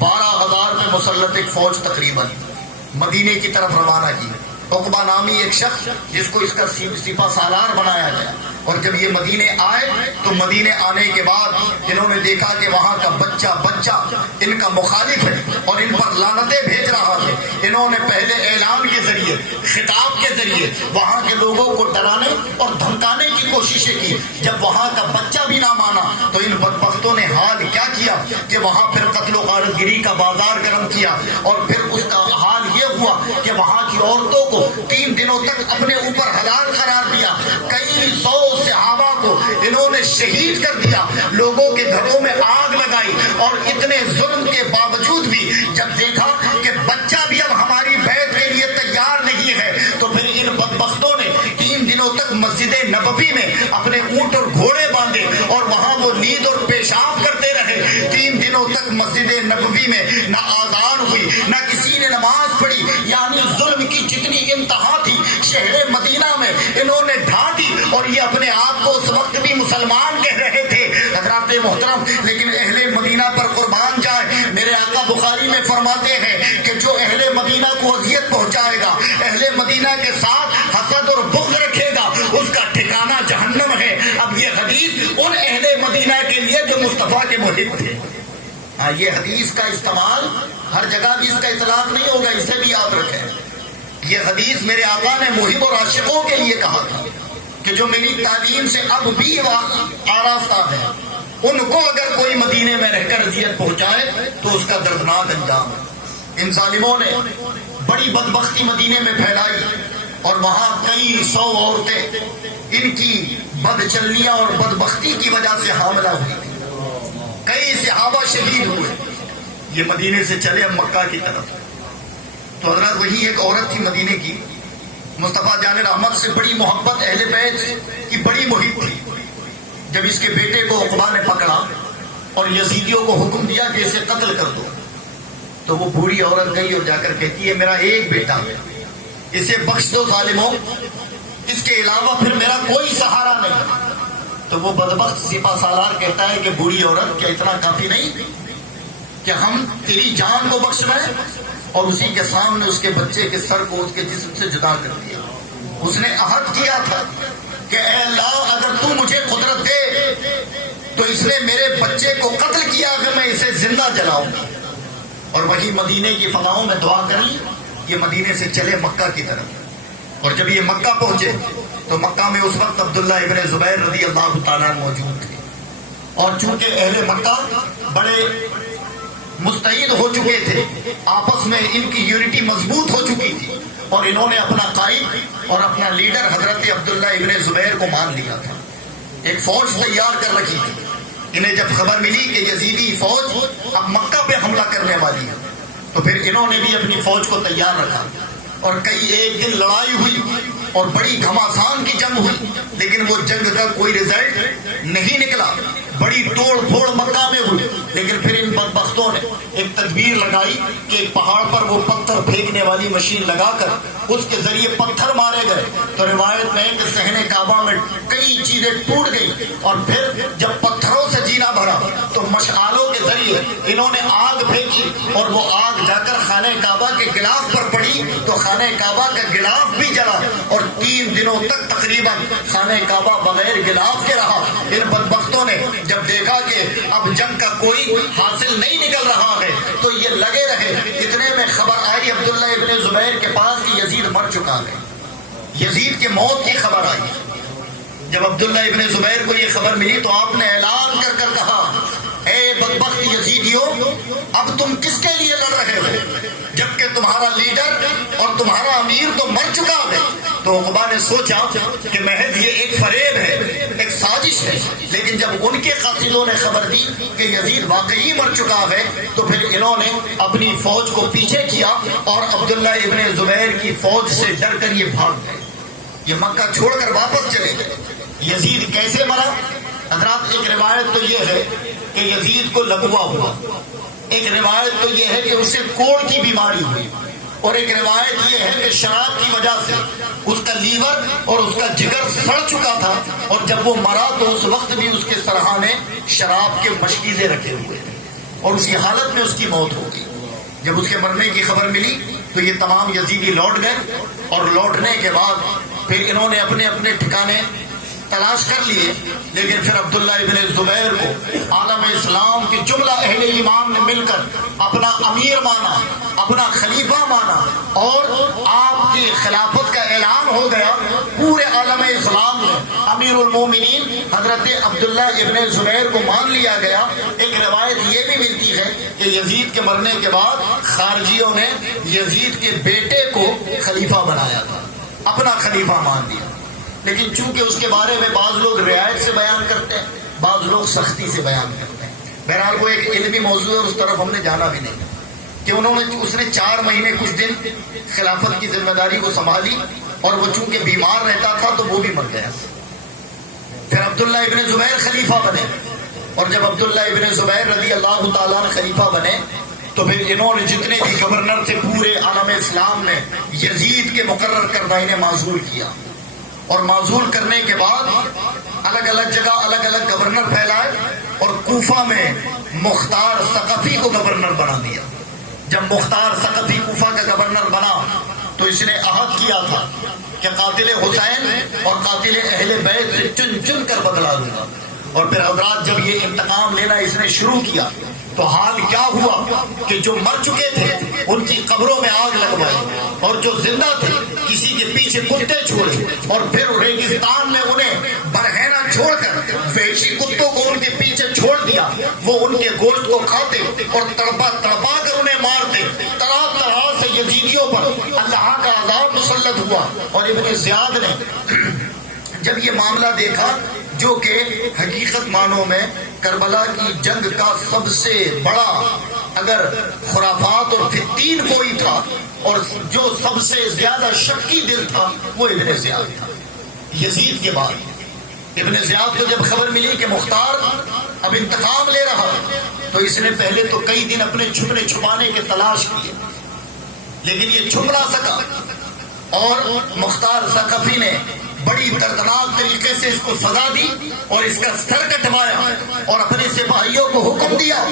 12,000 میں مسلط ایک فوج تقریباً مدینے کی طرف روانہ کی۔ عقبہ نامی ایک شخص جس کو اس کا سپہ سالار بنایا گیا، اور جب یہ مدینے آئے تو مدینے آنے کے بعد انہوں نے دیکھا کہ وہاں کا بچہ ان کا مخالف ہے اور ان پر لعنتیں بھیج رہا ہے۔ انہوں نے پہلے اعلان کے ذریعے، خطاب کے ذریعے وہاں کے لوگوں کو ڈرانے اور دھمکانے کی کوششیں کی۔ جب وہاں کا بچہ بھی نہ مانا تو ان بدبختوں نے حال کیا کیا کہ وہاں پھر قتل و غارت گری کا بازار گرم کیا، اور پھر اس کا حال یہ ہوا کہ وہاں کی عورتوں کو 3 دنوں تک اپنے اوپر حلال قرار دیا۔ کئی 100 صحابہ کو انہوں نے شہید کر دیا، لوگوں کے گھروں میں آگ لگائی، اور اتنے ظلم کے باوجود بھی جب دیکھا کہ بچہ بھی اب ہماری بیعت کے لیے تیار نہیں ہے، تو پھر ان بدبختوں نے 3 دنوں تک مسجد نبوی میں اپنے اونٹ اور گھوڑے باندھے اور وہاں وہ نیند اور پیشاب کرتے رہے۔ 3 دنوں تک مسجد نبوی میں نہ آذان ہوئی، نہ کسی نے نماز پڑھی، یعنی ظلم کی جتنی انتہا تھی شہر مدینہ میں انہوں نے ڈھا دی، اور یہ اپنے آپ کو اس وقت بھی مسلمان کہہ رہے تھے۔ حضرات محترم، لیکن اہل مدینہ پر قربان جائے، میرے آقا بخاری میں فرماتے ہیں کہ جو اہل مدینہ کو اذیت پہنچائے گا، اہل مدینہ کے ساتھ حسد اور بغض رکھے گا، اس کا ٹھکانہ جہنم ہے۔ اب یہ حدیث ان اہل مدینہ کے لیے جو مصطفیٰ کے محب تھے۔ ہاں، یہ حدیث کا استعمال ہر جگہ بھی اس کا اطلاق نہیں ہوگا، اسے بھی یاد رکھیں۔ یہ حدیث میرے آقا نے محب اور عاشقوں کے لیے کہا تھا کہ جو میری تعلیم سے اب بھی آراستہ ہے، ان کو اگر کوئی مدینے میں رہ کر اذیت پہنچائے تو اس کا دردناک انجام ہے۔ ان ظالموں نے بڑی بدبختی مدینے میں پھیلائی، اور وہاں کئی 100 عورتیں ان کی بدچلنیاں اور بدبختی کی وجہ سے حاملہ ہوئی تھی۔ کئی صحابہ شہید ہوئے۔ یہ مدینے سے چلے اب مکہ کی طرف، تو حضرات وہی ایک عورت تھی مدینے کی، مصطفیٰ جان رحمت سے بڑی محبت، اہل بیت کی بڑی محب تھی۔ جب اس کے بیٹے کو عقبہ نے پکڑا اور یزیدیوں کو حکم دیا کہ اسے قتل کر دو، تو وہ بوڑھی عورت گئی اور جا کر کہتی ہے میرا ایک بیٹا ہے، اسے بخش دو ظالموں، اس کے علاوہ پھر میرا کوئی سہارا نہیں۔ تو وہ بدبخت سپہ سالار کہتا ہے کہ بوڑھی عورت، کیا اتنا کافی نہیں کہ ہم تیری جان کو بخش رہے ہیں؟ اور اسی کے سامنے اس کے بچے کے سر کو اس کے جسم سے جدا کر دیا۔ اس نے عہد کیا تھا کہ اے اللہ، اگر تو مجھے قدرت دے تو اس نے میرے بچے کو قتل کیا کہ میں اسے زندہ جلاؤں گا۔ اور وہی مدینے کی فضاؤں میں دعا کر لی، یہ مدینے سے چلے مکہ کی طرف۔ اور جب یہ مکہ پہنچے تو مکہ میں اس وقت عبداللہ ابن زبیر رضی اللہ تعالیٰ موجود تھے، اور چونکہ اہل مکہ بڑے مستعد ہو چکے تھے، آپس میں ان کی یونٹی مضبوط ہو چکی تھی، اور انہوں نے اپنا قائد اور اپنا لیڈر حضرت عبداللہ ابن زبیر کو مان لیا تھا۔ ایک فوج تیار کر رکھی تھی۔ انہیں جب خبر ملی کہ یزیدی فوج اب مکہ پہ حملہ کرنے والی ہے، تو پھر انہوں نے بھی اپنی فوج کو تیار رکھا، اور کئی ایک دن لڑائی ہوئی اور بڑی گھماسان کی جنگ ہوئی، لیکن وہ جنگ کا کوئی رزلٹ نہیں نکلا۔ بڑی توڑ پھوڑ مکہ میں ہوئی، لیکن پھر ان بدبختوں نے ایک تدبیر لگائی کہ ایک پہاڑ پر وہ پتھر پھینکنے والی مشین لگا کر اس کے ذریعے پتھر مارے گئے۔ تو روایت میں کہ صحن کعبہ میں کئی چیزیں ٹوٹ گئی، اور پھر جب پتھروں سے جینا بھرا تو مشعلوں کے ذریعے انہوں نے آگ پھینکی، اور وہ آگ جا کر خانہ کعبہ کے غلاف پر پڑی تو خانہ کعبہ کا غلاف بھی جلا، اور 3 دنوں تک تقریباً خانہ کعبہ بغیر غلاف کے رہا۔ ان بدبختوں نے جب دیکھا کہ اب جنگ کا کوئی حاصل نہیں نکل رہا ہے تو یہ لگے رہے۔ اتنے میں خبر آئی عبداللہ ابن زبیر کے پاس کہ یزید مر چکا ہے، یزید کی موت کی خبر آئی۔ جب عبداللہ ابن زبیر کو یہ خبر ملی تو آپ نے اعلان کر کر کہا، اے بدبخت یزیدیوں، اب تم کس کے لیے لڑ رہے ہو جبکہ تمہارا لیڈر اور تمہارا امیر تو مر چکا ہے؟ تو عقبہ نے سوچا کہ محض یہ ایک فریب ہے، ایک سازش ہے، لیکن لیکن جب ان کے قاصدوں نے خبر دی کہ یزید واقعی مر چکا ہے تو پھر انہوں نے اپنی فوج کو پیچھے کیا اور عبداللہ ابن زبیر کی فوج سے ڈر کر یہ بھاگ گئے، یہ مکہ چھوڑ کر واپس چلے گئے۔ یزید کیسے مرا؟ حضرات ایک روایت تو یہ ہے کہ یزید کو لقوا ہوا، ایک روایت تو یہ ہے کہ اسے کوڑ کی بیماری ہوئی، اور ایک روایت یہ ہے کہ شراب کی وجہ سے اس کا لیور اور اس کا جگر سڑ چکا تھا، اور جب وہ مرا تو اس وقت بھی اس کے سرہانے شراب کے مشکیزیں رکھے ہوئے تھے، اور اسی حالت میں اس کی موت ہو گئی۔ جب اس کے مرنے کی خبر ملی تو یہ تمام یزیدی لوٹ گئے، اور لوٹنے کے بعد پھر انہوں نے اپنے اپنے ٹھکانے تلاش کر لیے، لیکن پھر عبداللہ ابن زبیر کو عالم اسلام کے جملہ اہل ایمان نے مل کر اپنا امیر مانا، اپنا خلیفہ مانا، اور آپ کی خلافت کا اعلان ہو گیا۔ پورے عالم اسلام میں امیر المومنین حضرت عبداللہ ابن زبیر کو مان لیا گیا۔ ایک روایت یہ بھی ملتی ہے کہ یزید کے مرنے کے بعد خارجیوں نے یزید کے بیٹے کو خلیفہ بنایا تھا، اپنا خلیفہ مان دیا، لیکن چونکہ اس کے بارے میں بعض لوگ رعایت سے بیان کرتے ہیں، بعض لوگ سختی سے بیان کرتے ہیں۔ بہرحال وہ ایک علمی موضوع ہے، اس طرف ہم نے جانا بھی نہیں کہ اس نے 4 مہینے کچھ دن خلافت کی ذمہ داری کو سنبھالی، اور وہ چونکہ بیمار رہتا تھا تو وہ بھی مر گیا۔ پھر عبداللہ ابن زبیر خلیفہ بنے، اور جب عبداللہ ابن زبیر رضی اللہ تعالیٰ عنہ خلیفہ بنے تو پھر انہوں نے جتنے بھی گورنر تھے پورے عالم اسلام میں یزید کے مقرر کردہ انہیں معزول کیا، اور معزول کرنے کے بعد الگ الگ جگہ الگ الگ گورنر پھیلائے، اور کوفہ میں مختار ثقفی کو گورنر بنا دیا۔ جب مختار ثقفی کوفہ کا گورنر بنا تو اس نے عہد کیا تھا کہ قاتل حسین اور قاتل اہل بیت سے چن چن کر بدلا دوں گا، اور پھر حضرات جب یہ انتقام لینا اس نے شروع کیا تو حال کیا ہوا کہ جو مر چکے تھے ان کی قبروں میں آگ لگوائی، اور جو زندہ تھے کسی کے پیچھے کتے چھوڑے، اور پھر ریگستان میں انہیں برہنہ چھوڑ کر وحشی کتوں کو ان کے پیچھے چھوڑ دیا، وہ ان کے گوشت کو کھاتے اور تڑپا تڑپا کر انہیں مارتے۔ طرح طرح سے یزیدیوں پر اللہ کا عذاب مسلط ہوا، اور ابن زیاد نے جب یہ معاملہ دیکھا جو کہ حقیقت معنوں میں کربلا کی جنگ کا سب سے بڑا اگر خرافات اور فتین کوئی تھا، اور جو سب سے زیادہ شکی دل تھا وہ ابن زیاد تھا۔ یزید کے بعد ابن زیاد کو جب خبر ملی کہ مختار اب انتقام لے رہا تو اس نے پہلے تو کئی دن اپنے چھپنے چھپانے کے تلاش کیے، لیکن یہ چھپ نہ سکا، اور مختار ثقفی نے بڑی دردناک طریقے سے اس کو سزا دی اور اس کا سر کٹوایا، اور اپنے سپاہیوں کو حکم دیا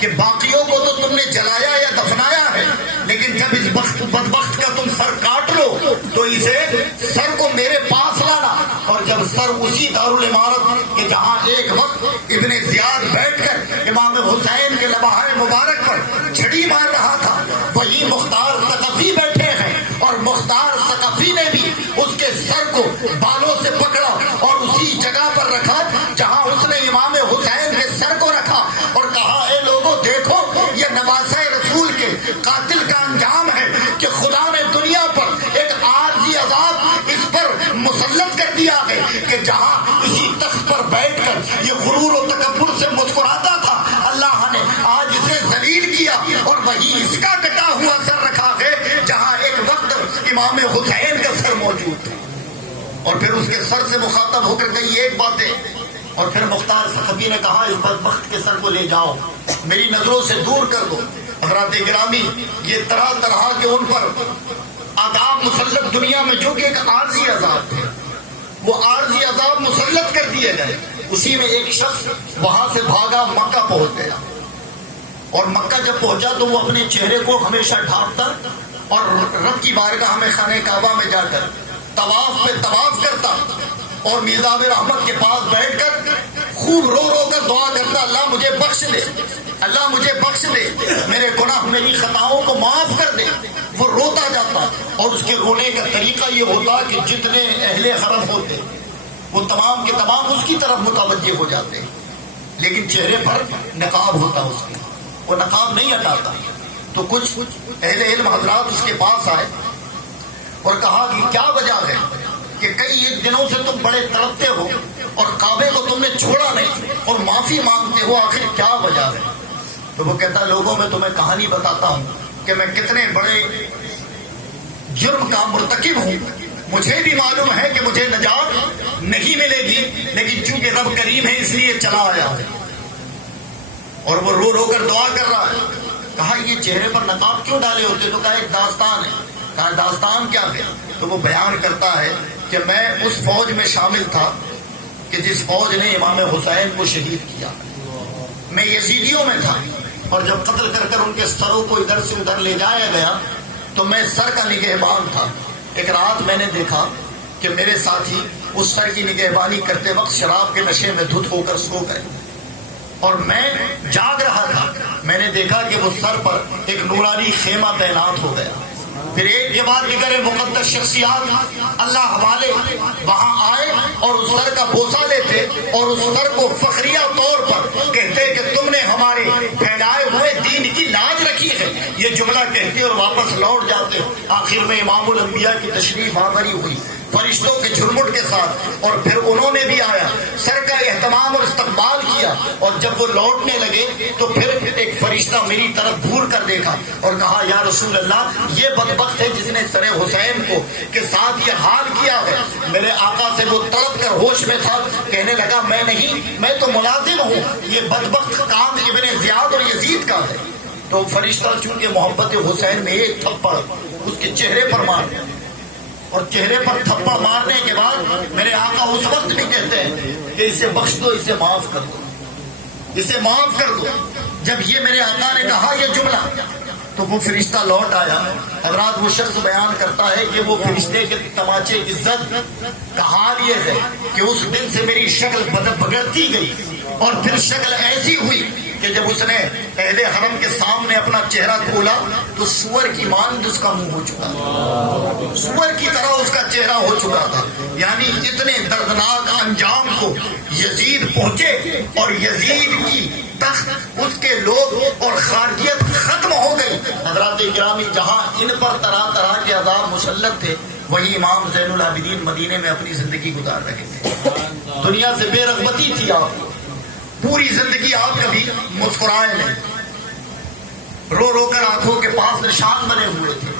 کہ باقیوں کو تو تم نے جلایا یا دفنایا ہے، لیکن جب اس بدبخت کا تم سر کاٹ لو تو اسے سر کو میرے پاس لانا۔ اور جب سر اسی دارالعمارت کہ جہاں ایک وقت ابن زیاد بیٹھ کر امام حسین کے لبہائے مبارک پر چھڑی مار رہا تھا، وہی مختار ثقفی بیٹھے ہیں، اور مختار ثقفی نے بھی اس کے سر کو بالوں سے پکڑا اور اسی جگہ پر رکھا جہاں اس نے امام حسین کے سر کو رکھا، اور کہا اے لوگوں دیکھو یہ نواسہ رسول کے قاتل کا انجام ہے کہ خدا نے دنیا پر ایک عارضی عذاب اس پر مسلط کر دیا ہے کہ جہاں اسی تخت پر بیٹھ کر یہ غرور و تکبر سے مسکراتا تھا، اللہ نے آج اسے ذلیل کیا، اور وہی اس کا کٹا ہوا سر رکھا ہے جہاں ایک وقت امام حسین کا سر موجود تھا۔ اور پھر اس کے سر سے مخاطب ہو کر کہی ایک باتیں، اور پھر مختار ثقفی نے کہا اس بدبخت کے سر کو لے جاؤ، میری نظروں سے دور کر دو۔ حضرات گرامی یہ طرح طرح کے ان پر عذاب مسلط دنیا میں جو کہ ایک عارضی عذاب تھے، وہ عارضی عذاب مسلط کر دیے گئے۔ اسی میں ایک شخص وہاں سے بھاگا مکہ پہنچ گیا، اور مکہ جب پہنچا تو وہ اپنے چہرے کو ہمیشہ ڈھانپتا اور رب کی بارگاہ میں خانہ کعبہ میں جا کر طواف پہ طواف کرتا، اور میزاب رحمت کے پاس بیٹھ کر خوب رو رو کر دعا کرتا، اللہ مجھے بخش دے، اللہ مجھے بخش دے، میرے گناہ میری خطاؤں کو معاف کر دے۔ وہ روتا جاتا، اور اس کے رونے کا طریقہ یہ ہوتا کہ جتنے اہل حرم ہوتے وہ تمام کے تمام اس کی طرف متوجہ ہو جاتے، لیکن چہرے پر نقاب ہوتا اس کی، وہ نقاب نہیں ہٹاتا۔ تو کچھ اہل علم حضرات اس کے پاس آئے اور کہا کہ کیا وجہ ہے کہ کئی ایک دنوں سے تم بڑے تڑپتے ہو اور کعبے کو تم نے چھوڑا نہیں، معافی مانگتے ہو، آخر کیا وجہ ہے؟ تو وہ کہتا لوگوں میں تمہیں کہانی بتاتا ہوں کہ میں کتنے بڑے جرم کا مرتکب ہوں، مجھے بھی معلوم ہے کہ مجھے نجات نہیں ملے گی، لیکن چونکہ رب کریم ہے اس لیے چلا آیا ہے۔ اور وہ رو رو کر دعا کر رہا ہے۔ کہا یہ چہرے پر نقاب کیوں ڈالے ہوتے؟ تو کہا ایک داستان ہے۔ کہا داستان کیا ہے؟ تو وہ بیان کرتا ہے کہ میں اس فوج میں شامل تھا کہ جس فوج نے امام حسین کو شہید کیا، میں یزیدیوں میں تھا، اور جب قتل کر کر ان کے سروں کو ادھر سے ادھر لے جایا گیا تو میں سر کا نگہبان تھا۔ ایک رات میں نے دیکھا کہ میرے ساتھی اس سر کی نگہبانی کرتے وقت شراب کے نشے میں دھت ہو کر سو گئے، اور میں جاگ رہا تھا۔ میں نے دیکھا کہ وہ سر پر ایک نورانی خیمہ تعینات ہو گیا۔ پھر ایک کے بعد دیگر مقدس شخصیات اللہ والے وہاں آئے اور اس سر کا بوسہ لیتے اور اس سر کو فخریہ طور پر کہتے کہ تم نے ہمارے پھیلائے ہوئے دین کی لاج رکھی ہے، یہ جملہ کہتے اور واپس لوٹ جاتے۔ آخر میں امام الانبیاء کی تشریف آوری ہوئی فرشتوں کے جھرمٹ کے ساتھ، اور پھر انہوں نے بھی آیا، سر کا اہتمام اور استقبال کیا، اور جب وہ لوٹنے لگے تو پھر ایک فرشتہ میری طرف گھور کر دیکھا اور کہا یا رسول اللہ، یہ بدبخت ہے جس نے سر حسین کو کے ساتھ یہ حال کیا ہے۔ میرے آقا سے وہ تڑپ کر ہوش میں تھا، کہنے لگا میں نہیں، میں تو ملازم ہوں، یہ بدبخت کام ابن زیاد اور یزید کا ہے۔ تو فرشتہ چونکہ محبت حسین میں ایک تھپڑ اس کے چہرے پر مار دیا، اور چہرے پر تھپڑ مارنے کے بعد میرے آقا اس وقت بھی کہتے ہیں کہ اسے بخش دو، اسے معاف کر دو، اسے معاف کر دو۔ جب یہ میرے آقا نے کہا یہ جملہ تو وہ فرشتہ لوٹ آیا۔ حضرات وہ شخص بیان کرتا ہے کہ وہ فرشتے کے تماچے عزت کا حال یہ ہے کہ اس دن سے میری شکل بگڑتی گئی، اور پھر شکل ایسی ہوئی کہ جب اس نے اہل حرم کے سامنے اپنا چہرہ کھولا تو سور کی مانند اس کا منہ ہو چکا تھا، سور کی طرح اس کا چہرہ ہو چکا تھا۔ یعنی اتنے دردناک انجام کو یزید پہنچے، اور یزید کی تخت، اس کے لوگ اور خارجیت ختم ہو گئی۔ حضرات گرامی، جہاں ان پر طرح طرح کے عذاب مسلط تھے، وہی امام زین العابدین مدینے میں اپنی زندگی گزار رہے تھے۔ دنیا سے بے رغبتی تھی آپ کو، پوری زندگی آپ کبھی مسکرائے نہیں، رو رو کر آنکھوں کے پاس نشان بنے ہوئے تھے۔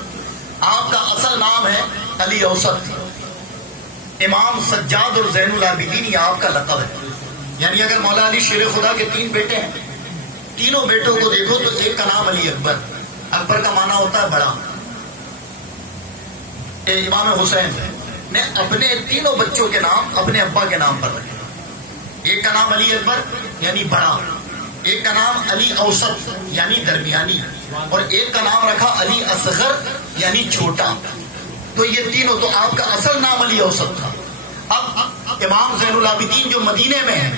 آپ کا اصل نام ہے علی اوسط، امام سجاد اور زین العابدین یہ آپ کا لقب ہے۔ یعنی اگر مولا علی شیر خدا کے 3 بیٹے ہیں، تینوں بیٹوں کو دیکھو تو ایک کا نام علی اکبر، اکبر کا معنی ہوتا ہے بڑا۔ امام حسین نے اپنے تینوں بچوں کے نام اپنے ابا کے نام پر رکھے، ایک کا نام علی اکبر یعنی بڑا، ایک کا نام علی اوسط یعنی درمیانی، اور ایک کا نام رکھا علی اصغر یعنی چھوٹا۔ تو یہ تینوں، تو آپ کا اصل نام علی اوسط تھا۔ اب امام زین العابدین جو مدینے میں ہیں،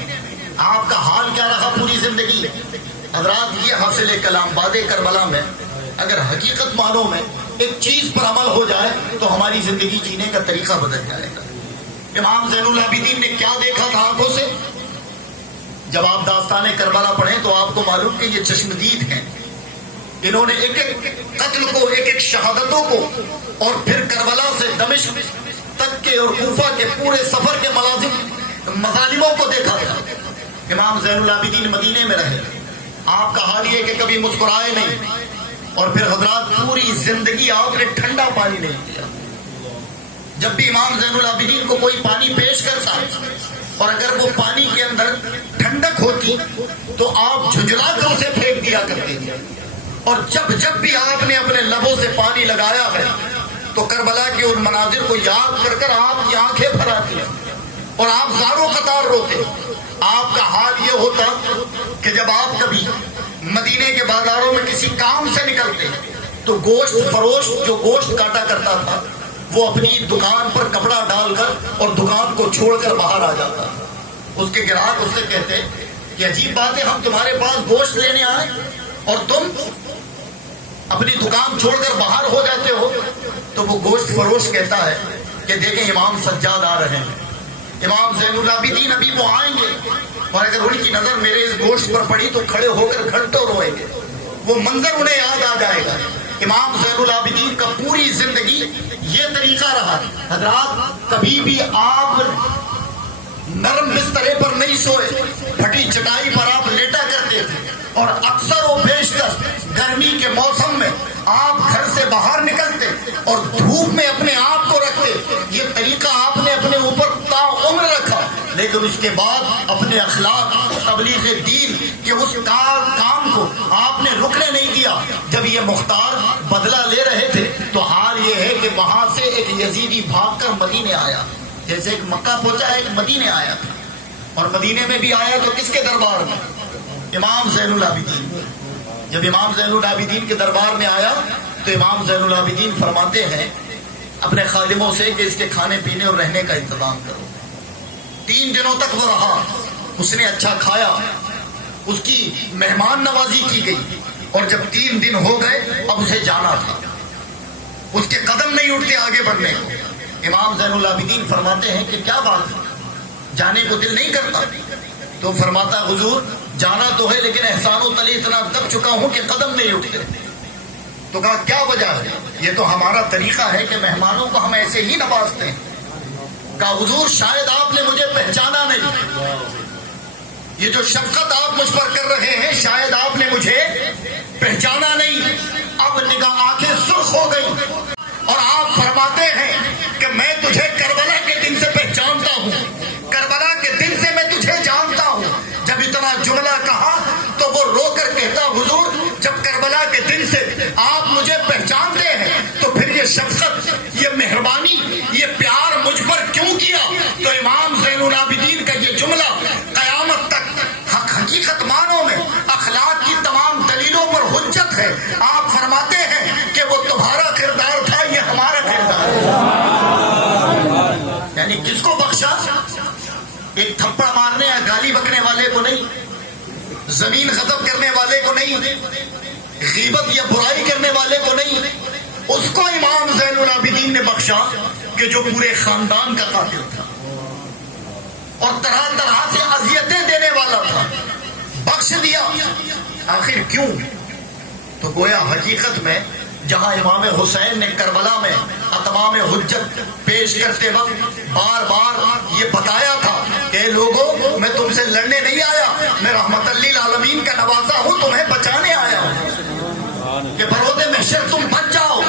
آپ کا حال کیا رہا پوری زندگی؟ حضرات یہ حاصل کلام باد کربلا میں اگر حقیقت معنوں میں ایک چیز پر عمل ہو جائے تو ہماری زندگی جینے کا طریقہ بدل جائے گا۔ امام زین العابدین نے کیا دیکھا تھا آنکھوں سے؟ جب آپ داستان کربلا پڑھیں تو آپ کو معلوم کہ یہ چشمدید ہیں، انہوں نے ایک ایک قتل کو، ایک ایک شہادتوں کو، اور پھر کربلا سے دمشق تک کے اور کوفہ کے پورے سفر کے مظالموں کو دیکھا تھا۔ امام زین العابدین مدینے میں رہے، آپ کا حال یہ کہ کبھی مسکرائے نہیں، اور پھر حضرات پوری زندگی آپ نے ٹھنڈا پانی نہیں پیا۔ جب بھی امام زین العابدین کو کوئی پانی پیش کرتا اور اگر وہ پانی کے اندر ٹھنڈک ہوتی تو آپ جھنجھلا کر اسے پھینک دیا کرتے تھے، اور جب جب بھی آپ نے اپنے لبوں سے پانی لگایا ہے تو کربلا کے ان مناظر کو یاد کر کر آپ کی آنکھیں بھر آتی ہیں اور آپ زاروں قطار روتے۔ آپ کا حال یہ ہوتا کہ جب آپ کبھی مدینے کے بازاروں میں کسی کام سے نکلتے تو گوشت فروش جو گوشت کاٹا کرتا تھا وہ اپنی دکان پر کپڑا ڈال کر اور دکان کو چھوڑ کر باہر آ جاتا۔ اس کے گراہک اس سے کہتے کہ عجیب بات ہے، ہم تمہارے پاس گوشت لینے آئے اور تم اپنی دکان چھوڑ کر باہر ہو جاتے ہو۔ تو وہ گوشت فروش کہتا ہے کہ دیکھیں امام سجاد آ رہے ہیں، امام زین العابدین ابھی وہ آئیں گے، اور اگر ان کی نظر میرے اس گوشت پر پڑی تو کھڑے ہو کر گھنٹوں روئیں گے، وہ منظر انہیں یاد آ جائے گا۔ امام زین العابدین کا پوری زندگی یہ طریقہ رہا۔ حضرات کبھی بھی آپ نرم بسترے پر نہیں سوئے، پھٹی چٹائی پر آپ لیٹا کرتے تھے، اور اکثر و بیشتر گرمی کے موسم میں آپ گھر سے باہر نکلتے اور دھوپ میں اپنے آپ کو رکھتے۔ یہ طریقہ آپ نے اپنے اوپر تا عمر رکھا، لیکن اس کے بعد اپنے اخلاق، تبلیغ دین کے اس کام کو آپ نے رکنے نہیں دیا۔ جب یہ مختار بدلہ لے رہے تھے تو حال یہ ہے کہ وہاں سے ایک یزیدی بھاگ کر مدینے آیا، جیسے ایک مکہ پہنچا ہے ایک مدینے آیا تھا، اور مدینے میں بھی آیا تو کس کے دربار میں؟ امام زین العابدین۔ جب امام زین العابدین کے دربار میں آیا تو امام زین العابدین فرماتے ہیں اپنے خادموں سے کہ اس کے کھانے پینے اور رہنے کا انتظام کرو۔ 3 دنوں تک وہ رہا، اس نے اچھا کھایا، اس کی مہمان نوازی کی گئی، اور جب 3 دن ہو گئے اب اسے جانا تھا، اس کے قدم نہیں اٹھتے آگے بڑھنے کو۔ امام زین العابدین فرماتے ہیں کہ کیا بات ہے، جانے کو دل نہیں کرتا؟ تو فرماتا حضور جانا تو ہے لیکن احسان و تلے اتنا دب چکا ہوں کہ قدم نہیں اٹھتے۔ تو کہا کیا وجہ ہے؟ یہ تو ہمارا طریقہ ہے کہ مہمانوں کو ہم ایسے ہی نوازتے ہیں۔ کہا حضور شاید آپ نے مجھے پہچانا نہیں، یہ جو شفقت آپ مجھ پر کر رہے ہیں شاید آپ نے مجھے پہچانا نہیں۔ اب نگاہ آنکھیں سرخ ہو گئی اور آپ فرماتے ہیں کہ میں تجھے کربلا کے دن سے پہچانتا ہوں، کربلا کے دن سے میں تجھے جانتا ہوں۔ جب اتنا جملہ کہا تو وہ رو کر کہتا حضور جب کربلا کے دن سے آپ مجھے پہچانتے ہیں تو پھر یہ شفقت، یہ مہربانی، یہ پیار مجھ پر کیوں کیا؟ تو امام زین العابدین کا یہ جملہ قیامت تک حقیقت معنوں میں اخلاق کی تمام دلیلوں پر حجت ہے۔ آپ فرماتے ہیں کہ وہ تمہارا کردار تھا، یہ ہمارا کردار ہے۔ یعنی کس کو بخشا؟ ایک تھپڑ مارنے یا گالی بکنے والے کو نہیں، زمین غضب کرنے والے کو نہیں، غیبت یا برائی کرنے والے کو نہیں، اس کو امام زین العابدین نے بخشا کہ جو پورے خاندان کا قاتل تھا اور طرح طرح سے اذیتیں دینے والا تھا، بخش دیا۔ آخر کیوں؟ تو گویا حقیقت میں جہاں امام حسین نے کربلا میں اتمام حجت پیش کرتے وقت بار بار یہ بتایا تھا کہ لوگوں میں تم سے لڑنے نہیں آیا، میں رحمت للعالمین کا نوازا ہوں، تمہیں بچانے آیا ہوں کہ برود محشر تم بچ جاؤ۔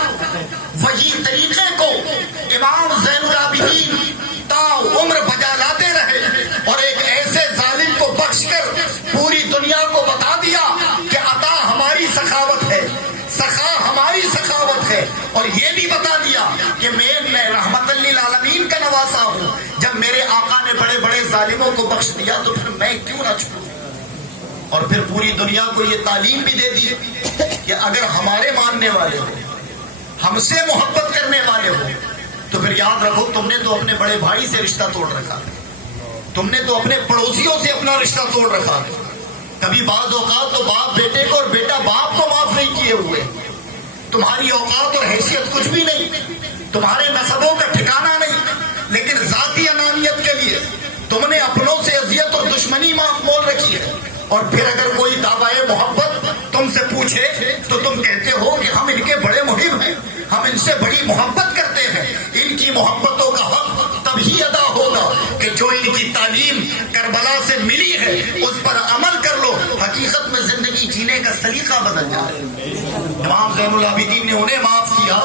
وہی طریقے کو امام زین العابدین تا عمر بجا لاتے رہے اور ایک ایسے ظالم کو بخش کر پوری دنیا کو بتا دیا کہ عطا ہماری سخاوت ہے، سخا ہماری سخاوت ہے، اور یہ بھی بتا دیا کہ میں رحمت للعالمین کا نواسا ہوں۔ جب میرے آقا نے بڑے بڑے ظالموں کو بخش دیا تو پھر میں کیوں نہ چھوڑوں؟ اور پھر پوری دنیا کو یہ تعلیم بھی دے دی کہ اگر ہمارے ماننے والے ہو، ہم سے محبت کرنے والے ہو، تو پھر یاد رکھو تم نے تو اپنے بڑے بھائی سے رشتہ توڑ رکھا، تم نے تو اپنے پڑوسیوں سے اپنا رشتہ توڑ رکھا۔ کبھی بعض اوقات تو باپ بیٹے کو اور بیٹا باپ کو معاف نہیں کیے ہوئے، تمہاری اوقات اور حیثیت کچھ بھی نہیں، تمہارے نسبوں کا ٹھکانہ نہیں، لیکن ذاتی انانیت کے لیے تم نے اپنوں سے اذیت اور دشمنی مول رکھی ہے۔ اور پھر اگر کوئی دعوی محبت تم سے پوچھے تو تم کہتے ہو کہ ہم ان کے بڑے محب ہیں، ہم ان سے بڑی محبت کرتے ہیں۔ ان کی محبتوں کا حق تبھی ادا ہوگا کہ جو ان کی تعلیم کربلا سے ملی ہے اس پر عمل کر لو، حقیقت میں زندگی جینے کا سلیقہ بدل جائے۔ امام زین العابدین نے انہیں معاف کیا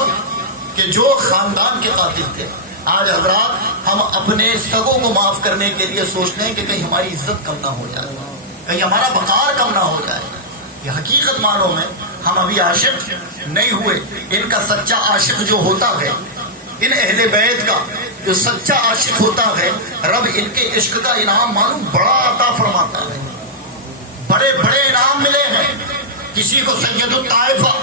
کہ جو خاندان کے قاتل تھے۔ آج حضرات ہم اپنے سگوں کو معاف کرنے کے لیے سوچتے ہیں کہ کہیں ہماری عزت کم نہ ہو جائے، کہیں ہمارا وقار کم نہ ہو جائے۔ یہ حقیقت معنوں میں ہم ابھی عاشق نہیں ہوئے۔ ان کا سچا عاشق جو ہوتا ہے، ان اہل بیت کا جو سچا عاشق ہوتا ہے، رب ان کے عشق کا انعام معلوم بڑا عطا فرماتا ہے۔ بڑے بڑے انعام ملے ہیں، کسی کو سید الطائفہ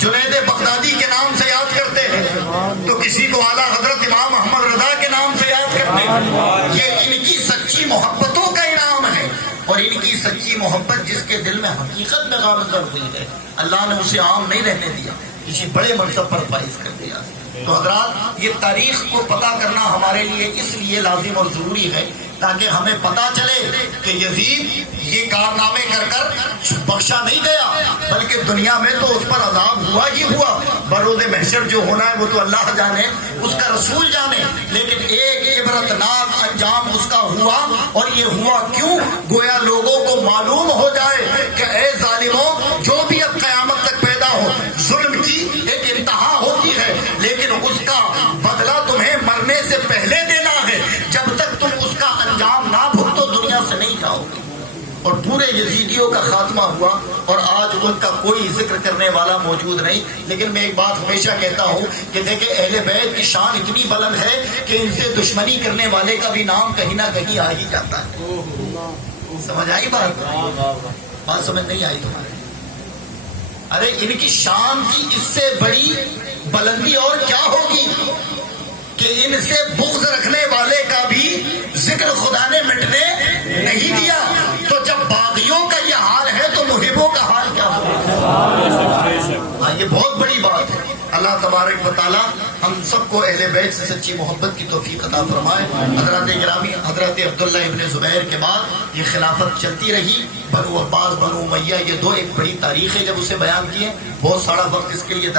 جنید بغدادی کے نام سے یاد کرتے ہیں تو کسی کو اعلیٰ حضرت امام احمد رضا کے نام سے یاد کرتے ہیں۔ یہ ان کی سچی محبتوں کا انعام ہے، اور ان کی سچی محبت جس کے دل میں حقیقت میں گامزن ہوئی ہے، اللہ نے اسے عام نہیں رہنے دیا، کسی بڑے منصب پر فائز کر دیا۔ تو حضرات یہ تاریخ کو پتہ کرنا ہمارے لیے اس لیے لازم اور ضروری ہے تاکہ ہمیں پتہ چلے کہ یزید یہ کارنامے کر بخشا نہیں گیا، بلکہ دنیا میں تو اس پر عذاب ہوا ہی ہوا، بروز محشر جو ہونا ہے وہ تو اللہ جانے، اس کا رسول جانے، لیکن ایک عبرتناک انجام اس کا ہوا، اور یہ ہوا کیوں؟ گویا لوگوں کو معلوم ہو جائے کہ اے ظالموں، جو بھی اب قیامت تک پیدا ہو، ظلم کی ایک انتہا ہوتی ہے، لیکن اس کا بدلہ تمہیں مرنے سے پہلے دینا ہے، جب تک تم اس کا انجام نہ بھگتو دنیا سے نہیں جاؤ گے۔ اور پورے یزیدیوں کا خاتمہ ہوا، اور آج ان کا کوئی ذکر کرنے والا موجود نہیں۔ لیکن میں ایک بات ہمیشہ کہتا ہوں کہ دیکھیں اہل بیت کی شان اتنی بلند ہے کہ ان سے دشمنی کرنے والے کا بھی نام کہیں نہ کہیں آ ہی جاتا ہے۔ سمجھ آئی بات سمجھ نہیں آئی تمہارے؟ ارے ان کی شان کی اس سے بڑی بلندی اور کیا ہوگی کہ ان سے بغض رکھنے والے کا بھی ذکر خدا نے مٹنے نہیں دیا۔ تو جب باغیوں کا یہ حال ہے تو محبوں کا حال کیا ہوگا؟ یہ بہت بڑی بات ہے۔ اللہ تبارک و تعالی ہم سب کو اہل بیت سے سچی محبت کی توفیق عطا فرمائے۔ حضرات گرامی، حضرت عبداللہ ابن زبیر کے بعد یہ خلافت چلتی رہی، بنو عباس بنو امیہ، یہ دو ایک بڑی تاریخ ہے جب اسے بیان کیے، بہت سارا وقت اس کے لیے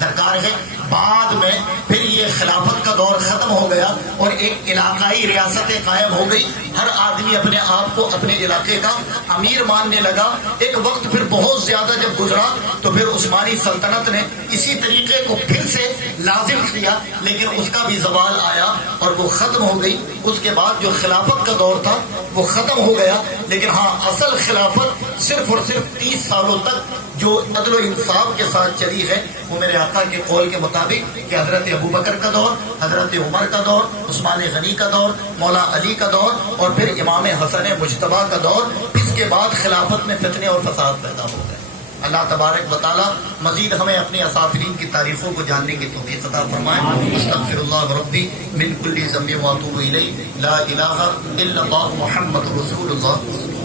درکار ہے۔ بعد میں پھر یہ خلافت کا دور ختم ہو گیا اور ایک علاقائی ریاستیں قائم ہو گئی، ہر آدمی اپنے آپ کو اپنے علاقے کا امیر ماننے لگا۔ ایک وقت پھر بہت زیادہ جب گزرا تو پھر عثمانی سلطنت نے اسی طریقے کو پھر سے لازم کیا، لیکن اس کا بھی زوال آیا اور وہ ختم ہو گئی۔ اس کے بعد جو خلافت کا دور تھا وہ ختم ہو گیا، لیکن ہاں اصل خلافت صرف اور صرف 30 سالوں تک جو عدل و انصاف کے ساتھ چلی ہے، وہ میرے آقا کے قول کے مطابق کہ حضرت ابو بکر کا دور، حضرت عمر کا دور، عثمان غنی کا دور، مولا علی کا دور، اور پھر امام حسن مجتبیٰ کا دور۔ اس کے بعد خلافت میں فتنے اور فساد پیدا ہو گئے۔ اللہ تبارک و تعالی مزید ہمیں اپنے اساطرین کی تاریخوں کو جاننے کی توفیق عطا فرمائے۔ استغفر اللہ ربی من کل ذنب واتوب الیہ، لا الہ الا اللہ محمد رسول اللہ۔